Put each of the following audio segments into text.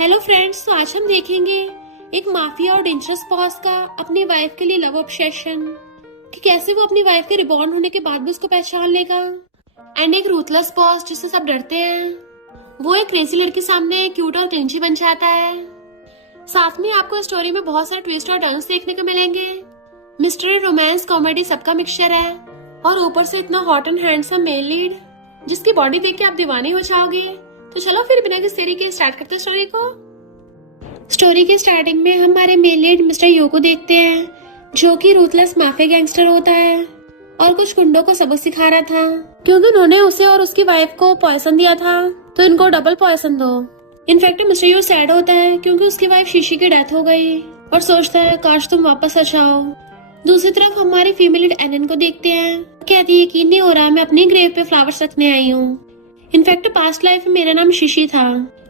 Hello friends, तो आज हम देखेंगे एक माफिया और डेंजरस बॉस का अपनी वाइफ के लिए लव ऑब्सेशन कि कैसे वो अपनी वाइफ के रिबॉर्न होने के बाद भी उसको पहचान लेगा। एंड एक रूथलेस बॉस जिससे सब डरते हैं, वो एक क्रेजी लड़की सामने क्यूट और क्लिंची बन जाता है। साथ में आपको स्टोरी में बहुत सारे ट्विस्ट और टर्न्स देखने को मिलेंगे। मिस्ट्री, रोमांस, कॉमेडी सबका मिक्सचर है और ऊपर से इतना hot and handsome male lead जिसकी बॉडी देख के आप दीवाने हो जाओगे। तो चलो फिर बिना किसी देरी के स्टार्ट करते स्टोरी को। स्टोरी की स्टार्टिंग में हम हमारे मेल लीड मिस्टर यो को देखते हैं, जो कि रूथलेस माफिया गैंगस्टर होता है और कुछ गुंडों को सबक सिखा रहा था क्योंकि उन्होंने उसे और उसकी वाइफ को पॉइजन दिया था, तो इनको डबल पॉइजन दो। इनफैक्ट मिस्टर यो सैड होता है क्योंकि उसकी वाइफ शीशी की डेथ हो गई और सोचता है काश तुम वापस आ जाओ। दूसरी तरफ हमारी फीमेल लीड एनन को देखते हैं, कहती है यकीन नहीं हो रहा मैं अपनी ग्रेव पे फ्लावर्स रखने आई हूँ। इनफैक्ट पास्ट लाइफ में मेरा नाम शीशी था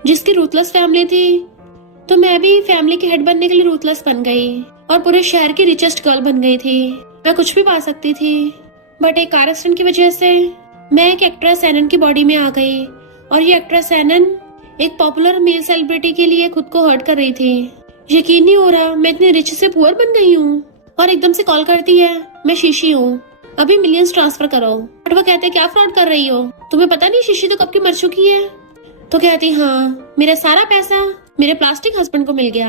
जिसकी रूथलेस फैमिली थी, तो मैं भी फैमिली के हेड बनने के लिए रूथलेस बन गई और पूरे शहर की रिचेस्ट गर्ल बन गई थी। मैं कुछ भी पा सकती थी, बट एक कार एक्सीडेंट की वजह से मैं एक एक्ट्रेस एनन की बॉडी में आ गई और ये एक्ट्रेस एनन एक पॉपुलर मेल सेलिब्रिटी के लिए खुद को हर्ट कर रही थी। यकीन नहीं हो रहा मैं इतनी रिच से पुअर बन गई हूँ। और एकदम से कॉल करती है मैं शीशी हूँ, अभी मिलियंस ट्रांसफर करो। बट वो कहते हैं क्या फ्रॉड कर रही हो, तुम्हें पता नहीं शीशी तो कब की मर चुकी है। तो कहती हाँ मेरा सारा पैसा मेरे प्लास्टिक हस्बैंड को मिल गया।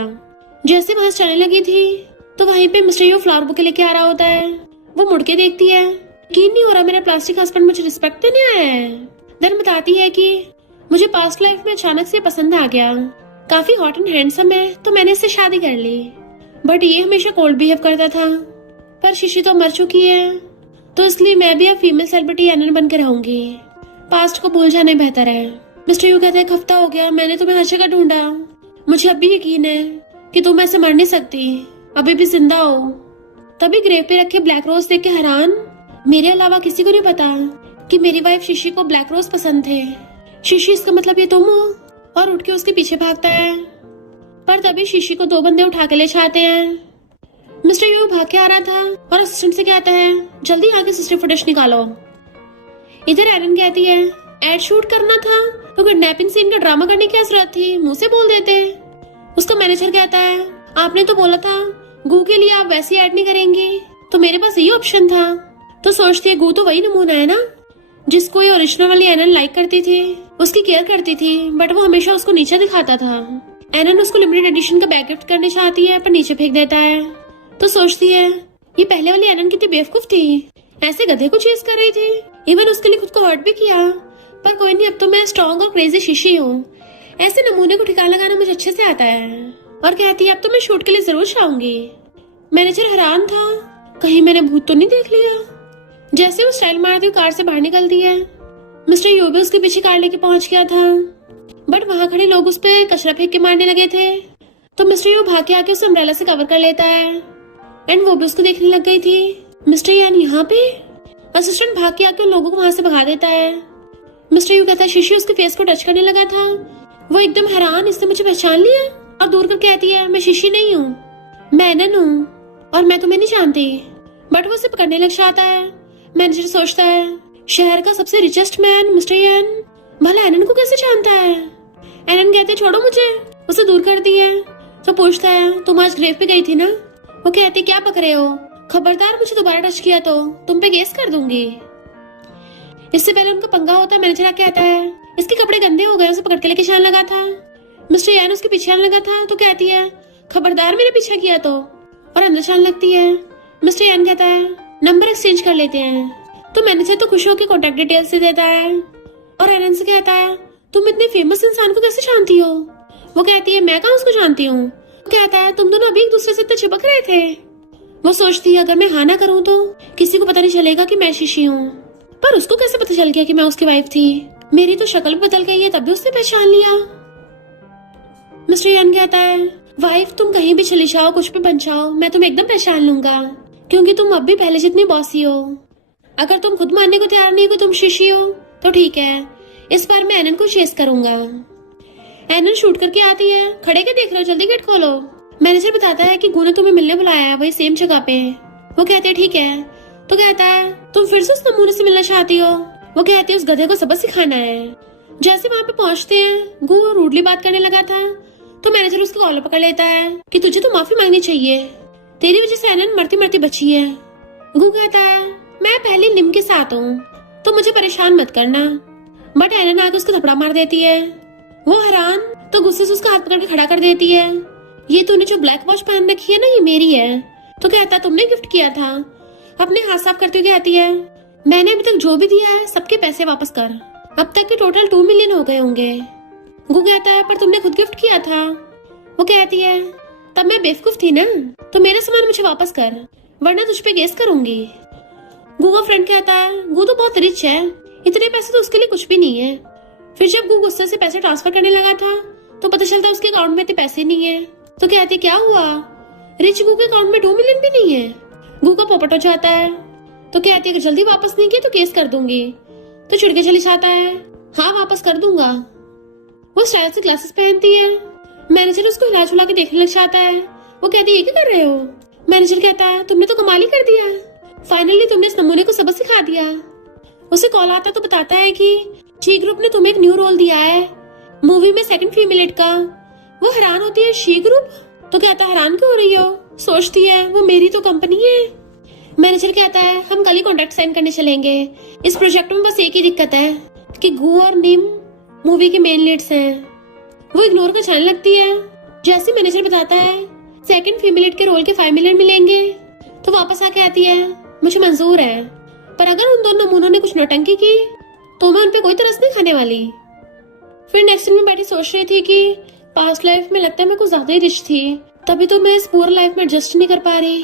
जैसे बहस चलने लगी थी तो वहीं पे मिस्टर यो फ्लावर बुके लेके आ रहा होता है। वो मुड़ के देखती है, यकीन नहीं हो रहा मेरा प्लास्टिक हस्बैंड मुझे रिस्पेक्ट देने आया है। देन बताती है कि मुझे पास्ट लाइफ में अचानक से पसंद आ गया, काफी हॉट एंड हैंडसम है तो मैंने इससे शादी कर ली। बट ये हमेशा कोल्ड बिहेव करता था, पर शीशी तो मर चुकी है तो इसलिए मैं भी अब फीमेल सेलिब्रिटी एनन बन के रहूंगी। पास्ट को भूल जाना बेहतर है। मिस्टर यू कहते हैं एक हफ्ता हो गया मैंने तुम्हें हर जगह ढूंढा, मुझे अब भी यकीन है कि तुम ऐसे मर नहीं सकती, अभी भी जिंदा हो। तभी ग्रेव पे रखे ब्लैक रोज देख के हैरान, मेरे अलावा किसी को नहीं पता कि मेरी वाइफ शीशी को ब्लैक रोज पसंद थे। शीशी इसका मतलब ये तुम हो, और उठ के उसके पीछे भागता है। पर तभी शीशी को दो बंदे उठा के ले जाते हैं। मिस्टर यू भाग के आ रहा था और असिस्टेंट से कहता है जल्दी यहाँ के सीसीटीवी फुटेज निकालो। इधर एरन कहती है एड शूट करना था तो किडनैपिंग सीन का ड्रामा करने की क्या जरूरत थी, मुंह से बोल देते। उसका मैनेजर कहता है आपने तो बोला था गू के लिए आप वैसी ऐड नहीं करेंगी, तो मेरे पास यही ऑप्शन था। तो सोचती है गू तो वही नमूना है ना जिसको ये ओरिजिनल वाली एनन लाइक करती थी, उसकी केयर करती थी, बट वो हमेशा उसको नीचे दिखाता था। एनन उसको लिमिटेड एडिशन का बैग गिफ्ट करने चाहती है पर नीचे फेंक देता है। तो सोचती है ये पहले वाली एनन कितनी बेवकूफ थी, ऐसे गधे को चेस कर रही थी, इवन उसके लिए खुद को हर्ट भी किया। पर कोई नहीं, अब तो मैं स्ट्रॉन्ग और क्रेजी शीशी हूँ, ऐसे नमूने को ठिकाना लगाना मुझे अच्छे से आता है। और कहती है अब तो मैं शूट के लिए जरूर चाहूंगी। मैनेजर हैरान था कहीं मैंने भूत तो नहीं देख लिया। जैसे वो स्टाइल मारती हुई कार से बाहर निकलती है, मिस्टर यू भी उसके पीछे कार लेके पहुंच गया था, बट वहां खड़े लोग उस पर कचरा फेंक के मारने लगे थे। तो मिस्टर यू भाग के आके उसे अम्ब्रेला से कवर कर लेता है एंड वो भी उसको देखने लग गई थी। मिस्टर यान यहाँ पे, असिस्टेंट भाग के आके उन लोगों को वहां से भगा देता है। मिस्टर यू कहता है शीशी उसके फेस को टच करने लगा था। वो एकदम हैरान, इसने मुझे पहचान लिया, और दूर कर कहती है मैं शीशी नहीं हूँ, मैं एनन हूँ और मैं तुम्हें नहीं जानती। बट वो उसे पकड़ने लग जाता है। मैनेजर सोचता है शहर का सबसे रिचेस्ट मैन मिस्टर यान भला एनन को कैसे जानता है। एनन कहते छोड़ो मुझे, उसे दूर कर दिया। तो पूछता है तुम आज ग्रेव पे गई थी ना। वो कहती क्या पक रहे हो, खबरदार मुझे दोबारा टच किया तो तुम पे केस कर दूंगी। इससे पहले उनका पंगा होता है, मैनेजर कहता है इसके कपड़े गंदे हो गए, उसे पकड़ के लेके जाने लगा था। मिस्टर यान उसके पीछे आने लगा था तो कहती है खबरदार मेरे पीछे किया तो, और अंदर जाने लगती है। मिस्टर यान कहता है नंबर एक्सचेंज कर लेते हैं। तो मैनेजर तो खुश होकर कॉन्टेक्ट डिटेल्स से देता है और एनन से कहता है तुम इतने फेमस इंसान को कैसे जानती हो। वो कहती है मैं कहाँ उसको जानती हूँ। कहता है तुम दोनों अभी एक दूसरे से इतने चिपक रहे थे। वो सोचती है अगर मैं हाँ ना करूँ तो किसी को पता नहीं चलेगा कि मैं शीशी हूँ, पर उसको कैसे पता चल गया कि मैं उसकी वाइफ थी, मेरी तो शक्ल बदल गई है तब भी उसने पहचान लिया। मिस्टर यान कहता है वाइफ तुम कहीं भी चली जाओ, कुछ भी बन जाओ, मैं तुम्हें एकदम पहचान लूंगा क्योंकि तुम अब भी पहले जितनी बॉसी हो। अगर तुम खुद मानने को तैयार नहीं हो तुम शीशी हो तो ठीक है, इस बार मैं एनन को चेस करूंगा। एनन शूट करके आती है, खड़े के देख रहे हो, जल्दी गेट खोलो। मैनेजर बताता है कि गू ने तुम्हें मिलने बुलाया है वही सेम जगह पे। वो कहते हैं ठीक है। तो कहता है तुम फिर से उस नमूने से मिलना चाहती हो। वो कहती है उस गधे को सबक सिखाना है। जैसे वहाँ पे पहुँचते हैं, गू रूडली बात करने लगा था तो मैनेजर उसका कॉलर पकड़ लेता है कि तुझे तो माफी मांगनी चाहिए, तेरी वजह से एनन मरती मरती बची है। गू कहता है मैं पहले निम के साथ हूँ तो मुझे परेशान मत करना, बट एनन आके उसको थपड़ा मार देती है। वो हैरान तो गुस्से से उसका हाथ पकड़ के खड़ा कर देती है। ये तूने जो ब्लैक वॉच पहन रखी है ना, ये मेरी है। तो कहता तुमने गिफ्ट किया था। अपने हाथ साफ करते हुए कहती है मैंने अभी तक जो भी दिया है सबके पैसे वापस कर, अब तक के टोटल 2 मिलियन हो गए होंगे। गू कहता है पर तुमने खुद गिफ्ट किया था। वो कहती है तब मैं बेवकूफ थी ना, तो मेरा सामान मुझे वापस कर वरना तुझ पे केस करूंगी। गू का फ्रेंड कहता है गू तो बहुत रिच है, इतने पैसे तो उसके लिए कुछ भी नहीं है। फिर जब गू गुस्से से पैसे ट्रांसफर करने लगा था तो पता चलता उसके अकाउंट में इतने पैसे नहीं है। तो कहती क्या हुआ, रिच गू के अकाउंट में 2 मिलियन भी नहीं है। गू का पोपट हो जाता है। तो कहती है अगर जल्दी वापस नहीं किया तो केस कर दूंगी। तो चिढ़ के चली जाता है हाँ वापस कर दूंगा। वो स्टाइल से ग्लासेस पहनती है। मैनेजर उसको हिला झुला के देखने लग जाता है। वो कहती है ये क्या कर रहे हो। मैनेजर कहता है तुमने तो कमाल ही कर दिया, फाइनली तुमने इस नमूने को सबक सिखा दिया। उसे कॉल आता तो बताता है कि शी ग्रुप ने तुम्हें एक न्यू रोल दिया है मूवी में, सेकंड फीमेल लीड का। वो हैरान होती है शी ग्रुप। तो कहता है हैरान क्यों हो रही हो, सोचती है वो मेरी तो कंपनी है। मैनेजर कहता है हम कल ही कॉन्ट्रैक्ट साइन करने चलेंगे, इस प्रोजेक्ट में बस एक ही दिक्कत है कि गू और निम मूवी के मेन लीड्स हैं। वो इग्नोर कर जाने लगती है। जैसे मैनेजर बताता है सेकंड फीमेल लीड के रोल के 5 मिलियन मिलेंगे, तो वापस आके आती है मुझे मंजूर है, पर अगर उन दोनों नमूनों ने कुछ नौटंकी की तो मैं उन पे कोई तरस नहीं खाने वाली। फिर नेक्स्ट दिन में बैठी सोच रही थी कि पास्ट लाइफ में लगता है मैं कुछ ज्यादा ही रिच थी, तभी तो मैं इस पूरे लाइफ में एडजस्ट नहीं कर पा रही।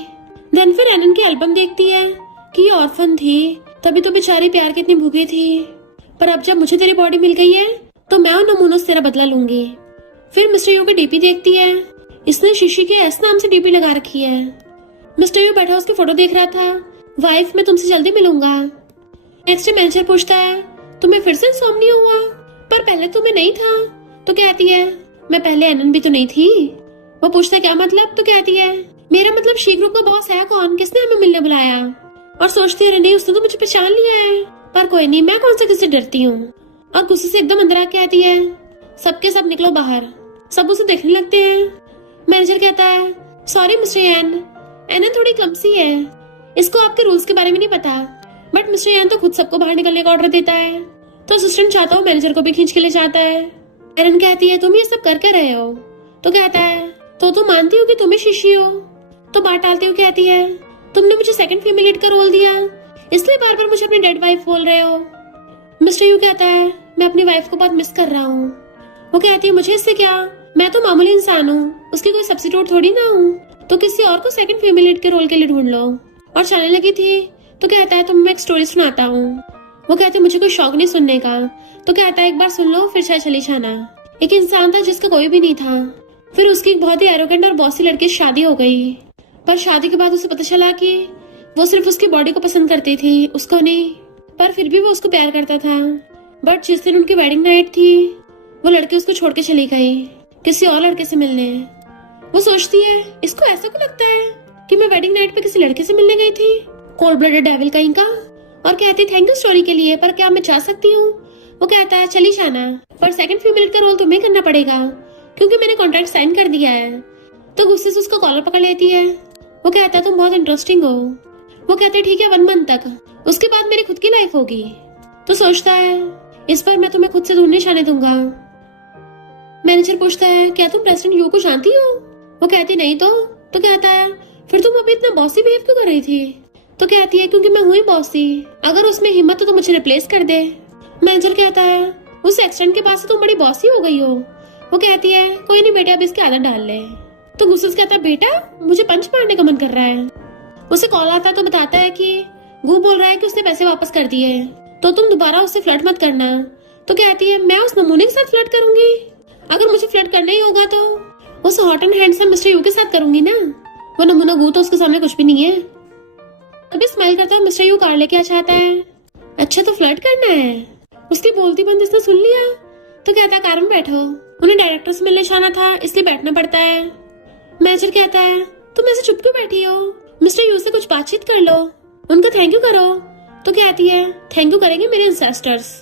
देन फिर एनन की एल्बम देखती है कि ये ऑर्फन थी, तभी तो बेचारी प्यार की इतनी भूखी थी, पर अब जब मुझे तेरी बॉडी मिल गई है तो मैं उन नमूनों से तेरा बदला लूंगी। फिर मिस्टर यू की डीपी देखती है। इसने शीशी के एस नाम से डीपी लगा रखी है। मिस्टर यू बैठा उसकी फोटो देख रहा था। वाइफ मैं तुमसे जल्दी मिलूंगा। नेक्स्ट मैनेजर पूछता है तुम्हें फिर से इंसोम्निया हुआ, पर पहले तुम्हें नहीं था। तो कहती है मैं पहले एनन भी तो नहीं थी। वो पूछता है क्या मतलब। तो कहती है मेरा मतलब शी ग्रुप का बॉस है कौन, किसने हमें मिलने बुलाया। और सोचती है नहीं उसने तो मुझे पहचान लिया है, पर कोई नहीं मैं कौन से किससे डरती हूँ। और गुस्से से एकदम अंदर आके कहती है सबके सब निकलो बाहर। सब उसे देखने लगते हैं। मैनेजर कहता है सॉरी मिस्टर एनन थोड़ी क्लमसी है, इसको आपके रूल्स के बारे में नहीं पता। बट मिस्टर यान तो खुद सबको बाहर निकलने का ऑर्डर देता है, तो असिस्टेंट चाहता हूँ मैनेजर को भी खींच के ले जाता है। एरन कहती है तुम ये सब कर रहे हो। तो कहता है तो तुम मानती हो कि तुम ही शीशी हो। तो बात टालते हुए कहती है तुमने मुझे सेकंड फीमेल लीड का रोल दिया, इसलिए बार बार मुझे अपनी डेड वाइफ बोल रहे हो। मिस्टर यू कहता है मैं अपनी वाइफ को बहुत मिस कर रहा हूँ। वो कहती है मुझे इससे क्या, मैं तो मामूली इंसान हूँ, उसकी कोई सब्स्टिट्यूट थोड़ी ना हूँ। तो किसी और को सेकंड फीमेल लीड के रोल के लिए ढूंढ लो। और चलने लगी थी तो कहता है तुम्हें मैं एक स्टोरी सुनाता हूँ। वो कहते मुझे कोई शौक नहीं सुनने का। तो कहता है एक बार सुन लो फिर चाहे चली जाना। एक इंसान था जिसका कोई भी नहीं था। फिर उसकी एक बहुत ही एरोगेंट और बॉसी लड़के से शादी हो गई, पर शादी के बाद उसे पता चला कि वो सिर्फ उसकी बॉडी को पसंद करती थी, उसको नहीं। पर फिर भी वो उसको प्यार करता था। बट जिस दिन उनकी वेडिंग नाइट थी वो लड़की उसको छोड़ के चली गई किसी और लड़के से मिलने। वो सोचती है इसको ऐसा क्यों लगता है कि मैं वेडिंग नाइट पे किसी लड़के से मिलने गई थी, कोल्ड ब्लडेड डेविल कहीं का। और कहती थैंक यू स्टोरी के लिए, पर क्या मैं जा सकती हूँ। वो कहता है चली जाना, पर सेकंड फीमेल का रोल तुम्हें करना पड़ेगा क्योंकि मैंने कॉन्ट्रैक्ट साइन कर दिया है। तो गुस्से से उसका कॉलर पकड़ लेती है। वो कहता है तुम बहुत इंटरेस्टिंग हो। वो कहते ठीक है 1 मंथ तक, उसके बाद मेरी खुद की लाइफ होगी। तो सोचता है इस पर मैं तुम्हें खुद से दूर नहीं जाने दूंगा। मैनेजर पूछता है क्या तुम प्रेसिडेंट यू को जानती हो। वो कहती नहीं तो कहता है फिर तुम अभी इतना बॉसी बिहेव क्यों कर रही थी। तो कहती है क्योंकि मैं हुई बॉसी, अगर उसमें हिम्मत तो मुझे रिप्लेस कर दे। मैनेजर कहता है उस एक्सीडेंट के बाद से तुम बड़ी बॉसी हो गई हो। वो कहती है कोई नहीं बेटा अब इसकी आदत डाल ले। तो गुस्से से कहता है बेटा मुझे पंच मारने का मन कर रहा है। उसे कॉल आता तो बताता है कि गू बोल रहा है कि उसने पैसे वापस कर दिए, तो तुम दोबारा उससे फ्लर्ट मत करना। तो कहती है मैं उस नमूने के साथ फ्लर्ट करूंगी, अगर मुझे फ्लर्ट करना ही होगा तो उस hot and handsome mister you के साथ करूंगी ना। वो नमूना गू तो उसके सामने कुछ भी नहीं है। अभी स्माइल करता है मिस्टर यू कार लेके आ जाता है। अच्छा तो फ्लर्ट करना है। उसकी बोलती बंद इसने सुन लिया तो कहता कार में बैठो, उन्हें डायरेक्टर से मिलने जाना था इसलिए बैठना पड़ता है। मैनेजर कहता है तुम ऐसे चुप क्यों बैठी हो, मिस्टर यू से कुछ बातचीत कर लो, उनका थैंक यू करो। तो कहती है थैंक यू करेंगे मेरे इंसेस्टर्स।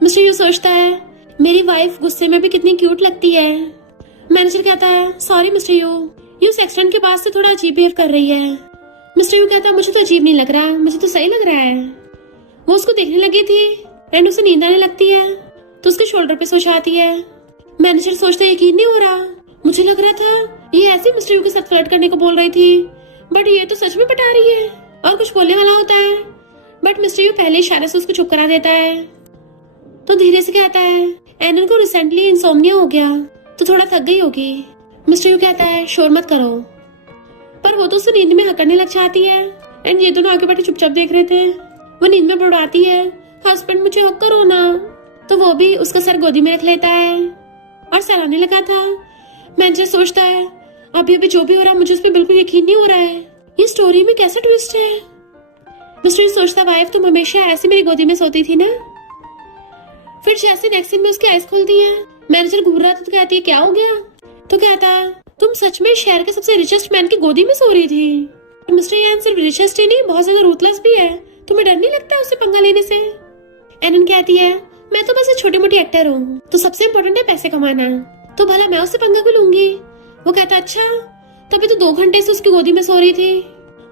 मिस्टर यू सोचता है मेरी वाइफ गुस्से में भी कितनी क्यूट लगती है। मैनेजर कहता है सॉरी मिस्टर यू सेक्शन के पास से थोड़ा अजीब बिहेव कर रही है। मिस्टर यू कहता है मुझे तो अजीब नहीं लग रहा, मुझे तो सही लग रहा है। वो उसको देखने लगी थी एंड उसे नींद आने लगती है तो उसके शोल्डर पे सो जाती है। मैनेजर सोचता है यकीन नहीं हो रहा, मुझे लग रहा था ये ऐसे मिस्टर यू के साथ फ्लर्ट करने को बोल रही थी, बट ये तो सच में पटा रही है। और कुछ बोलने वाला होता है बट मिस्टर यू पहले इशारे से उसको चुप करा देता है। तो धीरे से कहता है एनन को रिसेंटली इंसोम्निया हो गया तो थोड़ा थक गई होगी। मिस्टर यू कहता है शोर मत करो, पर वो तो उसे नींद में हकड़ने लग जाती है एंड ये दोनों आगे बैठे चुपचाप देख रहे थे। वो नींद में बुड़ाती है हस्बैंड मुझे हक करो ना, तो वो भी उसका सर गोदी में रख लेता है और सहलाने लगा था। मैनेजर सोचता है अभी अभी जो भी हो रहा मुझे उस पर बिल्कुल यकीन नहीं हो रहा है, ये स्टोरी में कैसा ट्विस्ट है। मिस्टर यू सोचता वाइफ तुम हमेशा ऐसे मेरी गोदी में सोती थी ना। फिर जैसे नेक्स्ट सीन में उसकी आइज खुलती है, मैनेजर घूर रहा था तो कहती है क्या हो गया, तो कहता है तुम सच में शहर के सबसे रिचेस्ट मैन की गोदी में सो रही थी। मिस्टर यान सिर्फ रिचेस्ट ही नहीं बहुत ज्यादा रूथलेस भी है, तुम्हें डर नहीं लगता उससे पंगा लेने से। एनन कहती है मैं तो बस एक छोटी मोटी एक्टर हूँ, तो सबसे इम्पोर्टेंट है पैसे कमाना, तो भला मैं उससे पंगा क्यों लूंगी। वो कहता अच्छा तभी तो 2 घंटे से उसकी गोदी में सो रही थी।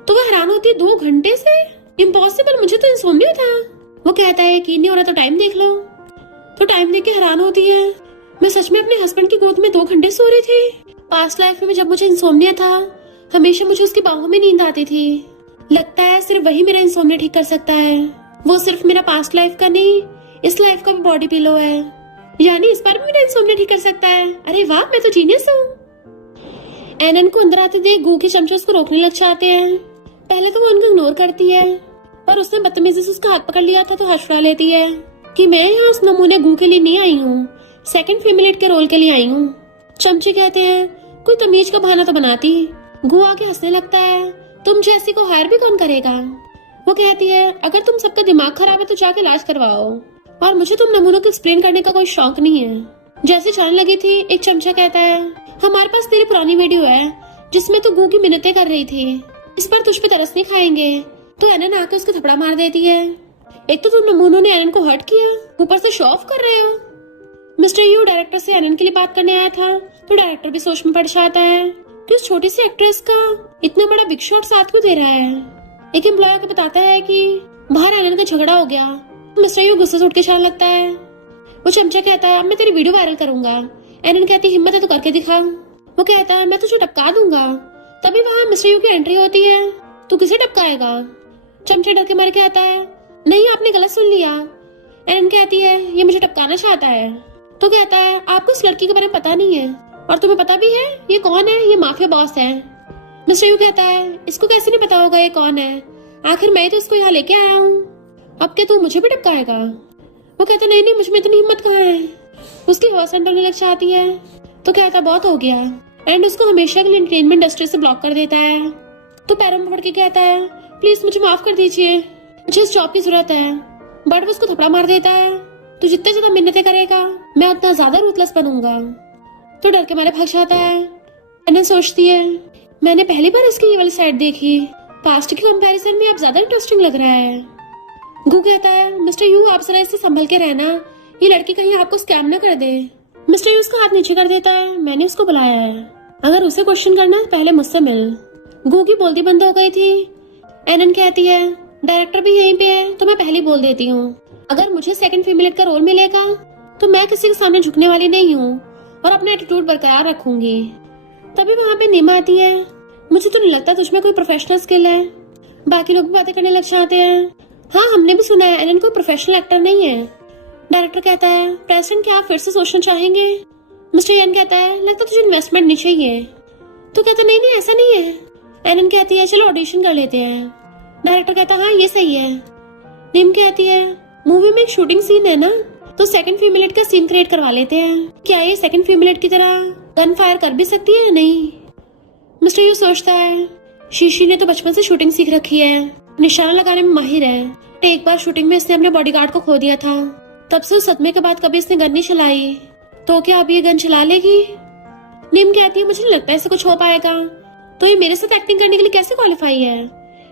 तो वह हैरान होती है 2 घंटे से, इम्पॉसिबल, मुझे तो इंसोम्निया था। वो कहता है यकीन नहीं हो रहा तो टाइम देख लो। तो टाइम देख के हैरान होती है मैं सच में अपने हस्बैंड की गोद में 2 घंटे सो रही थी। पास्ट लाइफ में जब मुझे इंसोम्निया था हमेशा मुझे उसकी बाहों में नींद आती थी। लगता है सिर्फ वही मेरा इंसोम्निया ठीक कर सकता है। वो सिर्फ मेरा पास्ट लाइफ का नहीं इस लाइफ का भी बॉडी पिलो है, यानी इस बार भी मेरा इंसोम्निया ठीक कर सकता है। अरे वाह मैं तो जीनियस हूँ। एनन को अंदर आते देख गू के चमचे उसको रोकने लग जाते हैं। पहले तो वो उनको इग्नोर करती है पर उसने बदतमीजी से उसका हाथ पकड़ लिया था तो हंस लेती है कि मैं यहाँ उस नमूने गू के लिए नहीं आई हूँ, सेकंड फीमेल के रोल के लिए आई हूँ। चमचे कहते हैं कोई तमीज का बहाना तो बनाती। गू आके हंसने लगता है तुम जैसी को हायर भी कौन करेगा। वो कहती है अगर तुम सबका दिमाग खराब है तो जाके इलाज करवाओ, और मुझे तुम नमूनों को एक्सप्लेन करने का कोई शौक नहीं है। जैसे जाने लगी थी एक चमचा कहता है हमारे पास तेरी पुरानी वीडियो है जिसमें तू गू की मिन्नतें कर रही थी, इस पर तुझ पे तरस नहीं खाएंगे। तो एनन आके उसको थपड़ा मार देती है। एक तो तुम नमूनों ने एनन को हर्ट किया, ऊपर से शो ऑफ कर रहे हो। मिस्टर यू डायरेक्टर से एनन के लिए बात करने आया था तो डायरेक्टर भी सोच में पड़ जाता है कि उस छोटी सी एक्ट्रेस का इतना बड़ा बिग शॉट साथ क्यों दे रहा है। एक एम्प्लॉय को बताता है कि बाहर एनन का झगड़ा हो गया। मिस्टर यू गुस्से से उठ के जाने लगता है। वो चमचा कहता है अब मैं तेरी वीडियो वायरल करूंगा। एनन कहती है हिम्मत है तो करके दिखा। वो कहता है मैं तुझे टपका दूंगा। तभी वहाँ मिस्टर यू की एंट्री होती है। तू किसे टपकाएगा। चमचा डर के मारे कहता है नहीं आपने गलत सुन लिया। एनन कहती है ये मुझे टपकाना चाहता है। तो कहता है आपको इस लड़की के बारे में पता नहीं है और तुम्हें पता भी है ये कौन है, ये माफिया बॉस है। मिस्टर यू कहता है इसको कैसे नहीं पता होगा ये कौन है, आखिर मैं तो इसको यहाँ लेके आया हूँ, अब क्या तू मुझे भी टपकाएगा। वो कहता नहीं नहीं मुझ में इतनी हिम्मत कहाँ है। उसकी हौसला बढ़ने लग जाती है तो कहता बहुत हो गया एंड उसको हमेशा के लिए एंटरटेनमेंट इंडस्ट्री से ब्लॉक कर देता है। तो पैरों में पड़ के कहता है प्लीज मुझे माफ कर दीजिए, मुझे इस जॉब की जरूरत है। बट वो उसको थपड़ा मार देता है तू जितने ज्यादा मिन्नतें करेगा मैं उतना ज्यादा रूथलेस बनूंगा। तो डर के मारे भाग जाता है। एनन सोचती है मैंने पहली बार इसकी ये वाली साइड देखी, पास्ट के कंपैरिजन में अब ज्यादा इंटरेस्टिंग लग रहा है। गू कहता है मिस्टर यू आप जरा इससे संभल के रहना, ये लड़की कहीं आपको स्कैम ना कर दे। मिस्टर यू उसका हाथ नीचे कर देता है मैंने उसको बुलाया है, अगर उसे क्वेश्चन करना है पहले मुझसे मिल। गू की बोलती बंद हो गई थी। एनन कहती है डायरेक्टर भी यहीं पे है तो मैं पहले बोल देती हूँ अगर मुझे सेकंड फीमेल का रोल मिलेगा तो मैं किसी के सामने झुकने वाली नहीं हूँ और अपना एटीट्यूड बरकरार रखूंगी। तभी वहाँ पे नीमा आती है। मुझे तो नहीं लगता तुझमें कोई प्रोफेशनल स्किल है। बाकी लोग भी बातें करने लग जाते हैं। हाँ हमने भी सुना है एनन कोई प्रोफेशनल एक्टर नहीं है। डायरेक्टर कहता है प्रेसिडेंट क्या आप फिर से सोचना चाहेंगे। मिस्टर एन कहता है लगता तुझे इन्वेस्टमेंट नहीं चाहिए। तो कहता नहीं नहीं ऐसा नहीं है। एनन कहती है चलो ऑडिशन कर लेते हैं। डायरेक्टर कहता हाँ ये सही है। नीम कहती है मूवी में एक शूटिंग सीन है ना तो सेकंड फीमेल का सीन क्रिएट करवा लेते हैं, क्या ये सेकंड फीमेल की तरह गन फायर कर भी सकती है या नहीं। मिस्टर यू सोचता है शीशी ने तो बचपन से शूटिंग सीख रखी है, निशाना लगाने में माहिर है। एक बार शूटिंग में इसने अपने बॉडीगार्ड को खो दिया था, तब से उस सदमे के बाद कभी इसने गन नहीं चलाई, तो क्या अब ये गन चला लेगी। नीम कहती है मुझे नहीं लगता ऐसे कुछ हो पाएगा, तो ये मेरे साथ एक्टिंग करने के लिए कैसे क्वालिफाई है।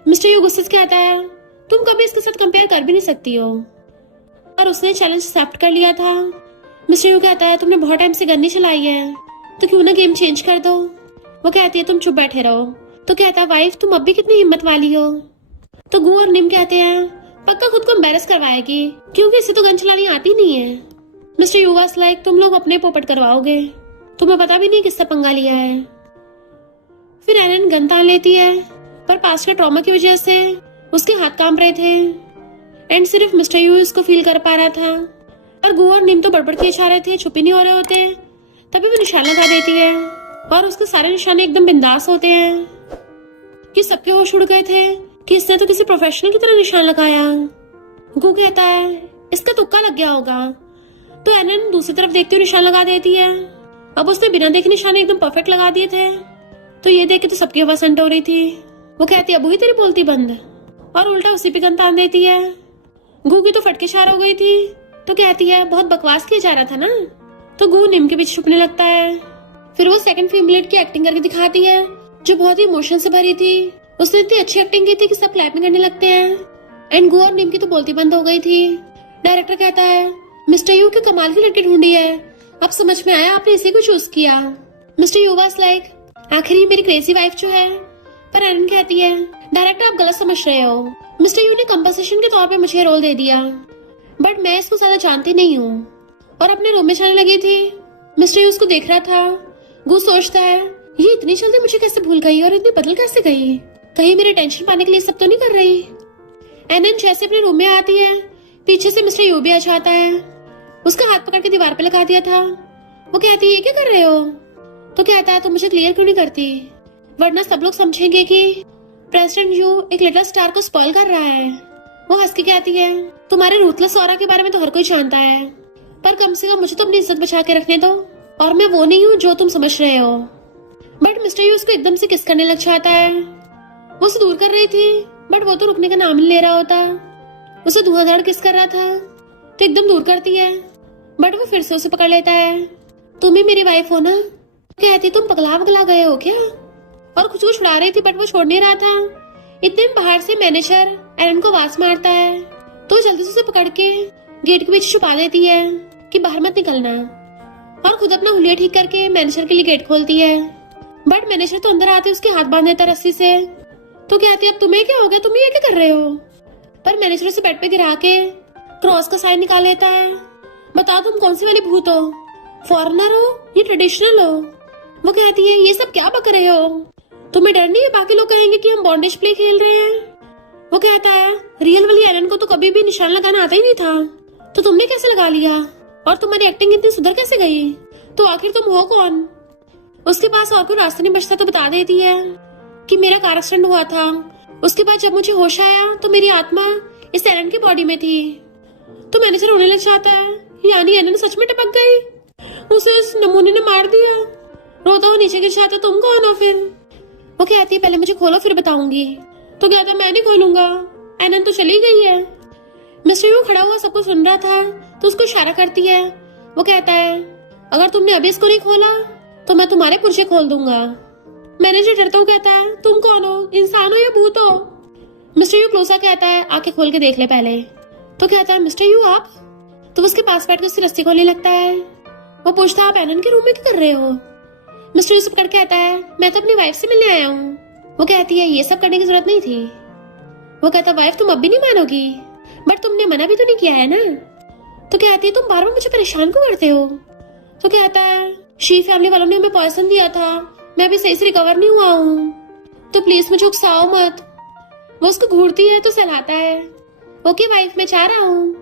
मिस्टर यू गुस्से से कहता है तुम कभी इसके साथ कंपेयर कर भी नहीं सकती हो, और उसने चैलेंज एक्सेप्ट कर लिया था। मिस्टर यू कहता है तुमने बहुत टाइम से गन नहीं चलाई है, तो क्यों ना गेम चेंज कर दो। वो कहती है तुम चुप बैठे रहो। तो कहता है वाइफ तुम अब भी कितनी हिम्मत वाली हो। तो गू और निम कहते हैं पक्का खुद को एम्बेरस करवाएगी क्योंकि इसे तो गन चलानी आती नहीं है। मिस्टर यू वाज लाइक तुम लोग अपने पोपट करवाओगे, तुम्हें पता भी नहीं किससे पंगा लिया है। फिर एलन गन तान लेती है पर पास्ट के ट्रॉमा की वजह से उसके हाथ कांप रहे थे एंड सिर्फ मिस्टर यू इसको फील कर पा रहा था। पर गू और निम तो बड़बड़ के इशारे थे, छुप ही नहीं हो रहे होते। तभी वो निशान लगा देती है और उसके सारे निशाने एकदम बिंदास होते हैं कि सबके होश उड़ गए थे कि इसने तो किसी प्रोफेशनल की तरह निशान लगाया। गू कहता है इसका तुक्का लग गया होगा। तो एलन दूसरी तरफ देखते हुए निशान लगा देती है। अब उसने बिना देखे निशाने एकदम परफेक्ट लगा दिए थे। तो ये देख के तो सबकी आवाज संट हो रही थी। वो कहती है अब हुई तेरी बोलती बंद, और उल्टा उसी पे गन तान देती है। गू की तो फटके शार हो गई थी। तो कहती है बहुत बकवास किया जा रहा था ना। तो गू निम के पीछे छुपने लगता है। फिर वो सेकंड फीमेल की एक्टिंग करके दिखाती है जो बहुत ही इमोशन से भरी थी। उसने इतनी अच्छी एक्टिंग की थी कि सब क्लैपिंग करने लगते हैं एंड गू और निम की तो बोलती बंद हो गई थी। डायरेक्टर कहता है मिस्टर यू की कमाल की लड़की ढूंढी है, अब समझ में आया आपने इसी को चूज किया। मिस्टर यू वाज लाइक आखिर ये मेरी क्रेजी वाइफ जो है। पर एलन कहती है डायरेक्टर आप गलत समझ रहे हो, मिस्टर यू ने कंपनसेशन के तौर पे मुझे रोल दे दिया बट मैं इसको ज्यादा जानती नहीं हूँ। और अपने रूम में जाने लगी थी। मिस्टर यू उसको देख रहा था। गू सोचता है ये इतनी जल्दी मुझे कैसे भूल गई और इतनी बदल कैसे गई, कहीं मेरी टेंशन पाने के लिए सब तो नहीं कर रही। एनन जैसे अपने रूम में आती है पीछे से मिस्टर यू भी आ जाता है। उसका हाथ पकड़ के दीवार पे लगा दिया था। वो कहती है ये क्या कर रहे हो। तो कहता है तुम मुझे क्लियर क्यों नहीं करती, वरना सब लोग समझेंगे कि प्रेसिडेंट यू एक लिटिल स्टार को स्पॉइल कर रहा है। वो हंस के कहती है तुम्हारे रूथलेस ऑरा के बारे में तो हर कोई जानता है, पर कम से कम मुझे तो अपनी इज्जत बचा के रखने दो, और मैं वो नहीं हूँ जो तुम समझ रहे हो। बट मिस्टर यू उसको एकदम से किस करने लग जाता है। वो उसे दूर कर रही थी बट वो तो रुकने का नाम नहीं ले रहा होता। उसे धुआंधार किस कर रहा था तो एकदम दूर करती है बट वो फिर से उसे पकड़ लेता है। तुम ही मेरी वाइफ हो ना। कहती तुम पगला गए हो क्या, और कुछ को छुड़ा रही थी बट वो छोड़ नहीं रहा था। इतने में बाहर से मैनेजर एलन को आवाज मारता है तो जल्दी से उसे पकड़ के गेट के पीछे छुपा देती है कि बाहर मत निकलना, और खुद अपना हुलिया ठीक करके मैनेजर के लिए गेट खोलती है। बट मैनेजर तो अंदर आते उसके हाथ बांध देता रस्सी से। तो कहती है अब तुम्हें क्या हो गया, तुम ये क्या कर रहे हो। पर मैनेजर उसे बेड पे गिरा के क्रॉस का साइन निकाल लेता है। बताओ तुम कौन सी वाली भूत हो, फॉरेनर हो या ट्रेडिशनल हो। वो कहती है ये सब क्या बक रहे हो, तुम्हें डर नहीं है बाकी लोग कहेंगे कि हम बॉन्डेज प्ले खेल रहे हैं। वो कहता है रियल वाली एलन को तो कभी भी निशान लगाना आता ही नहीं था, तो तुमने कैसे लगा लिया, और तुम्हारी एक्टिंग इतनी सुधर कैसे गई, तो आखिर तुम हो कौन। उसके पास और कोई रास्ता नहीं बचता तो बता देती है कि मेरा कार एक्सीडेंट हुआ था, उसके बाद जब मुझे होश आया तो मेरी आत्मा इस एलन की बॉडी में थी। तो मैनेजर रोने लग जाता है, यानी एलन सच में टपक गई, उसे उस नमूने ने मार दिया। रोता हुआ नीचे गिर जाता, तुम कौन हो फिर। वो कहती है पहले मुझे खोलो फिर बताऊंगी। तो कहता मैं नहीं खोलूंगा, एलन तो चली गई है। मिस्टर यू खड़ा हुआ सबको सुन रहा था तो उसको इशारा करती है। वो कहता है अगर तुमने अभी इसको नहीं खोला तो मैं तुम्हारे पुर्जे खोल दूंगा। मैनेजर डरता हुआ कहता है तुम कौन हो, इंसान हो या भूत हो। मिस्टर यू क्लोसा कहता है आके खोल के देख ले पहले। तो कहता है मिस्टर यू आप। तो उसके पास बैठ कर उसकी रस्सी खोलने लगता है। वो पूछता है आप एलन के रूम में क्या कर रहे हो। मिस्टर यू से पकड़ कहता है मैं तो अपनी वाइफ से मिलने आया हूँ। वो कहती है ये सब करने की जरूरत नहीं थी। वो कहता वाइफ तुम अब भी नहीं मानोगी, बट तुमने मना भी तो नहीं किया है ना। तो कहती है तुम बार बार मुझे परेशान क्यों करते हो। तो कहता है शी फैमिली वालों ने हमें पॉइजन दिया था, मैं अभी सही से रिकवर नहीं हुआ हूँ, तो प्लीज मुझे उकसाओ मत। वो उसको घूरती है तो सहलाता है। ओके वाइफ मैं चाह रहा हूँ,